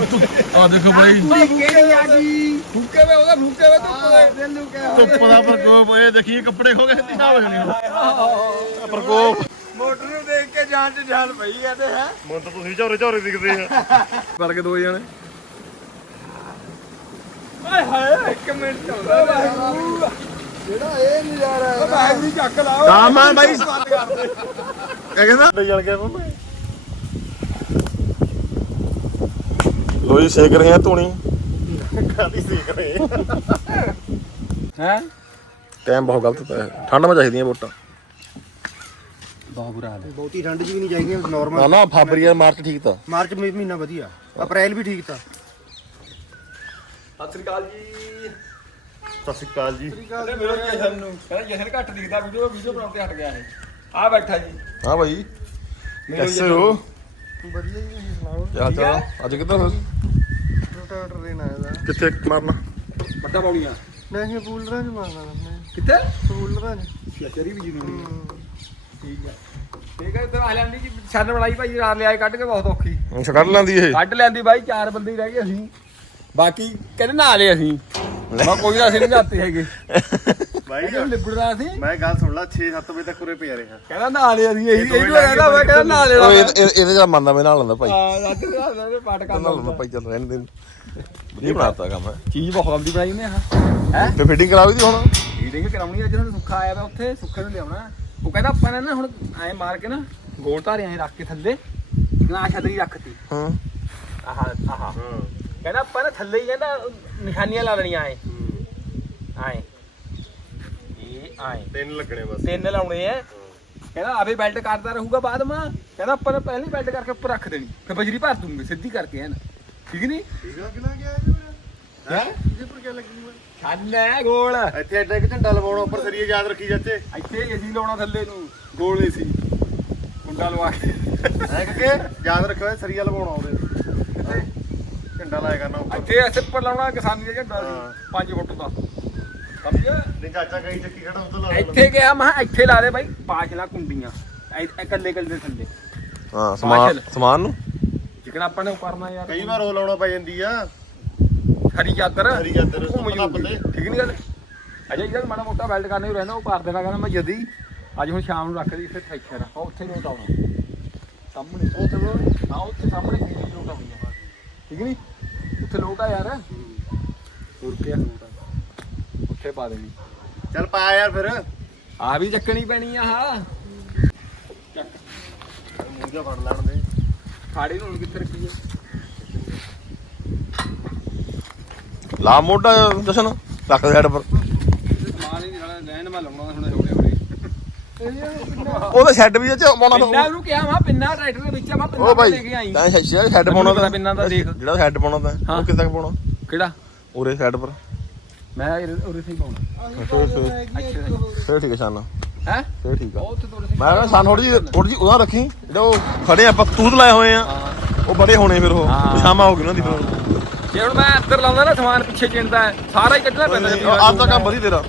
ਆ ਦੇਖੋ ਬਈ। ਕਿਹੜੀ ਆ ਗਈ ਫੁੱਕੇ ਵੇ ਉਹਦਾ ਫੁੱਕੇ ਵੇ ਧੁੱਪ ਦੇ ਤੈਨੂੰ ਕਹਿ ਧੁੱਪ ਦਾ ਪ੍ਰਕੋਪ ਇਹ ਦੇਖੀ ਕੱਪੜੇ ਖੋ ਗਏ ਤੇ ਹੋ ਜਾਣੀ ਪ੍ਰਕੋਪ। ਮੋਟਰ ਨੂੰ ਦੇਖ ਕੇ ਜਾਨ ਚ ਜਾਨ ਪਈ ਆ ਤੇ ਹੈ? ਮਨ ਤਾਂ ਤੁਸੀਂ ਝੋਰੇ ਝੋਰੇ ਦਿਖਦੇ ਆ। ਕਰਕੇ ਦੋ ਜਣੇ। ਆਏ ਹਾਏ ਇੱਕ ਮਿੰਟ ਹੁੰਦਾ ਵਾਹਿਗੁਰੂ ਜਿਹੜਾ ਇਹ ਨਜ਼ਾਰਾ ਹੈ ਵਾਹਿਗੁਰੂ ਚੱਕ ਲਾਓ। ਤਾਂ ਮੈਂ ਬਾਈ ਕਹਿੰਦਾ? ਜਲ ਗਿਆ ਮੰਮਾ ਲੋਈ ਸੇਕ ਰਹੇ ਆ ਧੂਣੀ। ਕਾਦੀ ਸੇਕ ਰਹੇ ਹੈ? ਟਾਈਮ ਬਹੁਤ ਗਲਤ ਪਿਆ। ਠੰਡ ਮਾ ਚਾਹੀਦੀਆਂ ਵੋਟਾਂ। ਬਹੁਤ ਬੁਰਾ ਹਾਲ ਹੈ। ਬਹੁਤੀ ਠੰਡ ਜੀ ਵੀ ਨਹੀਂ ਚਾਹੀਦੀ ਨਾ ਨਾਰਮਲ ਨਾ ਫਰਵਰੀ ਜਾਂ ਮਾਰਚ ਠੀਕ ਤਾਂ। ਮਾਰਚ ਮਹੀਨਾ ਵਧੀਆ। ਅਪ੍ਰੈਲ ਵੀ ਠੀਕ ਤਾਂ। ਸਤਿ ਸ੍ਰੀ ਅਕਾਲ ਜੀ। ਸਤਿ ਸ਼੍ਰੀ ਅਕਾਲ ਜੀ। ਕਹਿੰਦੇ ਮਿਲੋ ਜਸ਼ਨ ਨੂੰ। ਕਹਿੰਦਾ ਜਸ਼ਨ ਘੱਟ ਦਿਖਦਾ ਵੀਡੀਓ ਵੀਡੀਓ ਬਣਾਉਣ ਤੇ ਹਟ ਗਿਆ ਹੈ ਆ ਬੈਠਾ ਜੀ। ਹਾਂ ਭਾਈ ਕੈਸੇ ਹੋ? ਵਧੀਆ ਜੀ ਸੁਣਾਓ। ਕਿਆ ਚਾਲ? ਅੱਜ ਕਿੱਧਰ ਹੋ? ਆਇਆ ਦਾ। ਕਿੱਥੇ ਮਾਰਨਾ? ਵੱਡਾ ਪੌੜੀਆਂ। ਨਹੀਂ ਪੂਲਰਾਂ ਚ ਮਾਰਨਾ ਮੈਂ ਕਿੱਥੇ? ਪੂਲਰਾਂ ਚ। ਚਰੀ ਵੀ ਜ਼ਰੂਰੀ ਠੀਕ ਹੈ। ਠੀਕ ਹੈ ਤੇ ਆ ਲੈਂਦੀ ਜੀ ਛੰਨ ਬਣਾਈ ਭਾਈ ਰਾਤ ਲਿਆਏ ਕੱਢ ਕੇ ਬਹੁਤ ਔਖੀ। ਅੱਛਾ ਕੱਢ ਲੈਂਦੀ ਇਹ। ਕੱਢ ਲੈਂਦੀ ਬਾਈ ਚਾਰ ਬੰਦੇ ਹੀ ਰਹਿ ਗਏ ਅਸੀਂ। ਬਾਕੀ ਕਹਿੰਦੇ ਨਾ ਲਏ ਅਸੀਂ। ਮੈਂ ਕੋਈ ਨਾ ਅਸੀਂ ਨਹੀਂ ਜਾਂਦੇ ਹੈਗੇ। ਕਹਿੰਦੇ ਲਿਬੜਦਾ ਅਸੀਂ ਮੈਂ ਗੱਲ ਸੁਣ ਲਾ 6-7 ਵਜੇ ਤੱਕ ਉਰੇ ਪਿਆ ਰਿਹਾ। ਕਹਿੰਦਾ ਨਾ ਲਏ ਅਸੀਂ ਇਹੀ ਇਹਨੂੰ ਕਹਿੰਦਾ ਮੈਂ ਕਹਿੰਦਾ ਨਾ ਲੈਣਾ ਉਹ ਇਹ- ਇਹ- ਇਹਦੇ ਜਾਂ ਮੰਨਦਾ ਮੈਂ ਨਾਲ ਲੈਂਦਾ ਭਾਈ। ਹਾਂ ਰੱਜ ਦੇ ਪਾਟ ਕਰ ਲੈਂਦਾ। ਭਾਈ ਚੱਲ ਰਹਿਣ ਦੇ। ਵਧੀਆ ਬਣਾਤਾ ਕੰਮ ਚੀਜ਼ ਬਹੁਤ ਆਉਂਦੀ ਬਣਾਈ ਉਹਨੇ ਹਾਂ ਹੈ? ਤੇ ਫਿਟਿੰਗ ਕਰਾਉਈ ਦੀ ਹੁਣ? ਰੀਡਿੰਗ ਕਰਾਉਣੀ ਹੈ ਜਦੋਂ ਸੁੱਖਾ ਆਇਆ ਵਾ ਉੱਥੇ ਸੁੱਖੇ ਨੂੰ ਲਿਆਉਣਾ। ਉਹ ਕਹਿੰਦਾ ਆਪਾਂ ਨੇ ਨਾ ਹੁਣ ਐਂ ਮਾਰ ਕੇ ਨਾ ਗੋਲ ਧਾਰੇ ਐਂ ਰੱਖ ਕੇ ਥੱਲੇ ਨਾ ਛਤਰੀ ਰੱਖਤੀ। ਹਾਂ। ਆਹ ਆਹ। ਕਹਿੰਦਾ ਆਪਾਂ ਨੇ ਥੱਲੇ ਹੀ ਕਹਿੰਦਾ ਨਿਸ਼ਾਨੀਆਂ ਲਾ ਲੈਣੀਆਂ ਐ। ਐਂ। ਇਹ ਐਂ। ਤਿੰਨ ਲੱਗਣੇ ਬਸ। ਤਿੰਨ ਲਾਉਣੇ ਐ। ਕਹਿੰਦਾ ਆਵੇ ਬੈਲਟ ਕਰਦਾ ਰਹੂਗਾ ਬਾਅਦ ਮਾ। ਕਹਿੰਦਾ ਆਪਾਂ ਨੇ ਪਹਿਲਾਂ ਬੈਲਟ ਕਰਕੇ ਉੱਪਰ ਰੱਖ ਦੇਣੀ। ਫਿਰ ਬਜਰੀ ਭਰ ਦੂੰਗੇ ਸਿੱਧੀ ਕਰਕੇ ਐਨ। ਠੀਕ ਨਹੀਂ? ਠੀਕ ਆ ਕਿਨਾ ਗਿਆ ਜੀ ਹੈ? ਇਹਦੇ ਪਰ ਕੀ ਲੱਗੀ ਹੋਈ ਛੰਨ ਹੈ ਗੋਲ। ਇੱਥੇ ਐਡਾ ਇੱਕ ਝੰਡਾ ਲਵਾਉਣਾ ਉੱਪਰ ਸਰੀਏ ਯਾਦ ਰੱਖੀ ਜਾਤੇ ਇੱਥੇ ਏਸੀ ਲਾਉਣਾ ਥੱਲੇ ਨੂੰ। ਗੋਲ ਏਸੀ ਕੁੰਡਾ ਲਵਾ ਕੇ। ਹੈ ਕਿ ਯਾਦ ਰੱਖਿਓ ਸਰੀਆ ਲਵਾਉਣਾ ਉਹਦੇ। ਝੰਡਾ ਲਾਇਆ ਕਰਨਾ ਉੱਪਰ। ਇੱਥੇ ਐਸੇ ਉੱਪਰ ਲਾਉਣਾ ਕਿਸਾਨੀ ਦਾ ਝੰਡਾ। ਸੀ 5 ਫੁੱਟ ਦਾ। ਸਮਝਿਆ? ਨਹੀਂ ਚਾਚਾ ਕਈ ਚੱਕੀ ਖੜਾ ਉੱਤੇ ਲਾ ਇੱਥੇ ਗਿਆ ਮੈਂ ਕਿਹਾ ਇੱਥੇ ਲਾ ਦੇ ਬਾਈ ਪਾਛਲਾ ਕੁੰਡੀਆਂ। ਐ ਇਕੱਲੇ ਇਕੱਲੇ ਦੇ ਥੱਲੇ। ਹਾਂ ਸਮਾਨ। ਸਮਾਨ ਨੂੰ? ਜਿਕਣਾ ਆਪਾਂ ਨੇ ਉਹ ਕਰਨਾ ਯਾਰ ਕਈ ਵਾਰ ਉਹ ਲਾਉਣਾ ਪੈ ਜਾਂਦੀ ਆ। ਹਰੀ ਚਾਦਰ। ਹਰੀ ਚਾਦਰ, ਘੁੰਮ ਸੁੱਕਣਾ ਜੂਗੀ। ਪੱਤੇ। ਠੀਕ ਨਹੀਂ ਗੱਲ? ਅਜੇ ਜਦ ਮਾੜਾ ਮੋਟਾ ਵੈਲਡ ਕਰਨੇ ਹੀ ਰਹਿਣਾ ਉਹ ਪਾਰ ਦੇਣਾ ਕਹਿੰਦਾ ਮੈਂ ਜਦੀ। ਅੱਜ ਹੁਣ ਸ਼ਾਮ ਨੂੰ ਰੱਖ ਦੀ ਇੱਥੇ ਥੈਚਰ ਆ ਉੱਥੇ ਲੋਟ ਆਉਣਾ। ਸਾਹਮਣੇ। ਉੱਥੇ ਲੋਟ ਹਾਂ ਉੱਥੇ ਸਾਹਮਣੇ ਕੀ ਲੋਟ ਆਉਣੀ ਆ। ਠੀਕ ਨਹੀਂ ਉੱਥੇ ਲੋਟ ਆ ਯਾਰ। ਤੁਰ ਕੇ ਆ ਲੋਟ ਆ? ਉੱਥੇ ਪਾ ਦੇਣੀ। ਚੱਲ ਪਾ ਯਾਰ ਫਿਰ। ਆ ਵੀ ਚੱਕਣੀ ਪੈਣੀ ਆ ਹਾਂ। ਮੂੰਹ ਜਾ ਫੜ ਲੈਣ ਦੇ। ਖਾੜੇ ਨੂੰ ਹੁਣ ਕਿੱਥੇ ਰੱਖੀ ਆ? ਲਾ ਮੋਢਾ ਜਸ਼ਨ ਰੱਖ ਹੈਡ ਪਰ। ਸਮਾਨ ਹੀ ਨਹੀਂ ਸਾਲਾ ਲੈਣ ਮੈਂ ਲਾਉਣਾ ਹੁਣ ਹੌਲੇ ਹੌਲੇ ਉਹਦਾ ਸ਼ੈੱਡ ਵੀ ਚ ਪਾਉਣਾ ਪਿੰਨਾ ਨੂੰ ਕਿਹਾ ਮੈਂ ਪਿੰਨਾ ਟਰੈਕਟਰ ਦੇ ਵਿੱਚ ਆ ਮੈਂ ਪਿੰਨਾ ਉਹ ਭਾਈ ਲੈ ਕੇ ਆਈ। ਤਾਂ ਸ਼ੈਡ ਹੈਡ ਪਾਉਣਾ ਤਾਂ। ਪਿੰਨਾਂ ਦਾ ਦੇਖ। ਜਿਹੜਾ ਹੈਡ ਪਾਉਣਾ ਤਾਂ। ਉਹ ਕਿੱਥੇ ਤੱਕ ਪਾਉਣਾ? ਕਿਹੜਾ? ਉਰੇ ਸਾਈਡ ਪਰ। ਮੈਂ ਉਰੇ ਸੇ ਹੀ ਪਾਉਣਾ। ਫਿਰ ਠੀਕ ਹੈ ਸ਼ਾਨ ਹੈ? ਫਿਰ ਠੀਕ ਆ। ਤੋਰੇ ਸੇ ਮੈਂ ਕਹਿੰਦਾ ਸ਼ਾਨ ਥੋੜੀ ਜੀ ਥੋੜੀ ਜੀ ਉਹਦਾ ਰੱਖੀ। ਜਿਹੜੇ ਉਹ ਖੜੇ ਆਪਾਂ ਤੂਤ ਲਾਏ ਹੋਏ ਆ। ਉਹ ਬੜੇ ਹੋਣੇ ਫਿਰ ਉਹ। ਹਾਂ। ਸ਼ਾਮਾ ਹੋ ਗਈ ਉਹਨਾਂ ਦੀ ਫਿਰ ਜੇ ਹੁਣ ਮੈਂ ਅੰਦਰ ਲਾਉਂਦਾ ਨਾ ਸਮਾਨ ਪਿੱਛੇ ਚਿੰਦਾ ਹੈ ਸਾਰਾ ਹੀ ਕੱਢਣਾ ਪੈਂਦਾ ਜੇ। ਆਪ ਦਾ ਕੰਮ ਵਧੀਆ ਤੇਰਾ।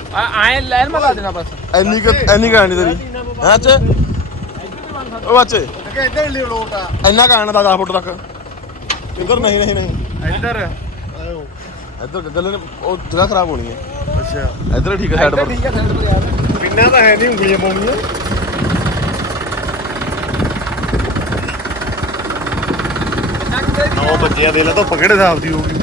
ਐ ਲੈਣ ਮੈਂ ਲਾ ਦੇਣਾ ਬਸ। ਐਨੀ ਕੁ ਐਨੀ ਕਹਾਣੀ ਤੇਰੀ। ਹੈ ਚ ਉਹ ਬੱਚੇ ਕਿ ਇੱਧਰ ਲਈ ਲੋਟ ਆ। ਇੰਨਾ ਕਹਾਣੀ ਦਾ 10 ਫੁੱਟ ਤੱਕ। ਉਧਰ ਨਹੀਂ ਨਹੀਂ ਨਹੀਂ। ਇੱਧਰ। ਇੱਧਰ ਗੱਲ ਨੇ ਉਹ ਜਗ੍ਹਾ ਖਰਾਬ ਹੋਣੀ ਹੈ। ਅੱਛਾ। ਇੱਧਰ ਠੀਕ ਹੈ ਸਾਈਡ ਪਰ। ਠੀਕ ਹੈ ਸਾਈਡ ਪਰ ਯਾਰ। ਪਿੰਨਾ ਤਾਂ ਹੈ ਨਹੀਂ ਉਂਗਲੀਆਂ ਪਾਉਣੀਆਂ ਨੌ ਬੱਚਿਆਂ ਦੇ ਲੈ ਤਾਂ ਪਕੜੇ ਹਿਸਾਬ ਦੀ ਹੋਊਗੀ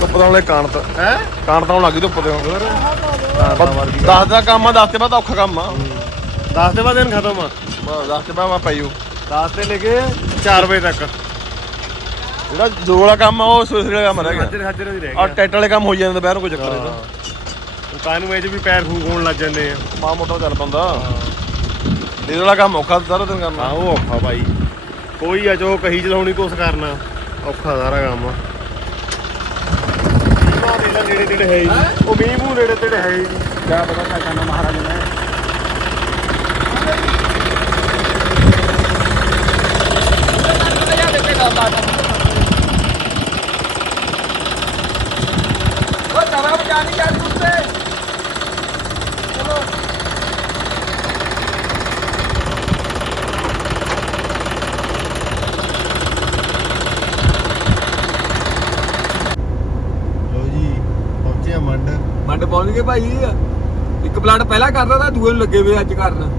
ਧੁੱਪ ਦਾ ਉਹਨੇ ਕਾਣਤ ਹੈ? ਕਾਣਤ ਆਉਣ ਲੱਗੀ ਧੁੱਪ ਦੇ ਹੁਣ। 10 ਦਾ ਕੰਮ ਆ 10 ਤੇ ਬਾਅਦ ਔਖਾ ਕੰਮ ਆ। 10 ਦੇ ਬਾਅਦ ਦਿਨ ਖਤਮ ਆ। 10 ਤੇ ਬਾਅਦ ਮੈਂ ਪਈਓ 10 ਤੇ ਲੈ ਕੇ 4 ਵਜੇ ਤੱਕ। ਜਿਹੜਾ ਜੋ ਵਾਲਾ ਕੰਮ ਆ ਉਹ ਸਵੇਰੇ ਵਾਲਾ ਕੰਮ ਰਹਿ ਗਿਆ। ਹਾਜਰ ਹਾਜਰ ਦੀ ਰਹਿ ਗਿਆ। ਟੈਟ ਵਾਲੇ ਕੰਮ ਹੋ ਜਾਂਦੇ ਦੁਪਹਿਰ ਨੂੰ ਕੋਈ ਚੱਕਰ ਨਹੀਂ। ਕਾਨੂੰ ਇਹ ਚ ਵੀ ਪੈਰ ਫੂਕ ਹੋਣ ਲੱਗ ਜਾਂਦੇ ਆ? ਮਾ ਮੋਟਾ ਚੱਲ ਪੰਦਾ। ਇਹ ਵਾਲਾ ਕੰਮ ਔਖਾ ਸਾਰਾ ਦਿਨ ਹਾਂ ਕਰਨਾ ਉਹ ਔਖਾ ਬਾਈ। ਕੋਈ ਆ ਜੋ ਕਹੀ ਚਲਾਉਣੀ ਕੁਛ ਕਰਨਾ। ਔਖਾ ਸਾਰਾ ਕੰਮ ਨੇੜੇ ਤੇੜੇ ਹੈ ਹੀ ਨਹੀਂ। ਉਹ ਮੀਂਹ ਮੂੰਹ ਨੇੜੇ ਤੇੜੇ ਹੈ ਹੀ ਨਹੀਂ। ਕਿਆ ਪਤਾ ਕਿਆ ਕਰਨਾ ਮਹਾਰਾਜ ਨੇ। ਉਹ ਤਵਾ ਬਜਾ ਨਹੀਂ ਯਾਰ ਤੂੰ ਤੇ ਚਲੋ ਪਲੰਟ ਭਾਈ। ਇੱਕ ਪਲੰਟ ਪਹਿਲਾਂ ਕਰਦਾ ਤਾਂ ਦੂਏ ਨੂੰ ਲੱਗੇ ਵੇ ਅੱਜ ਕਰਨ।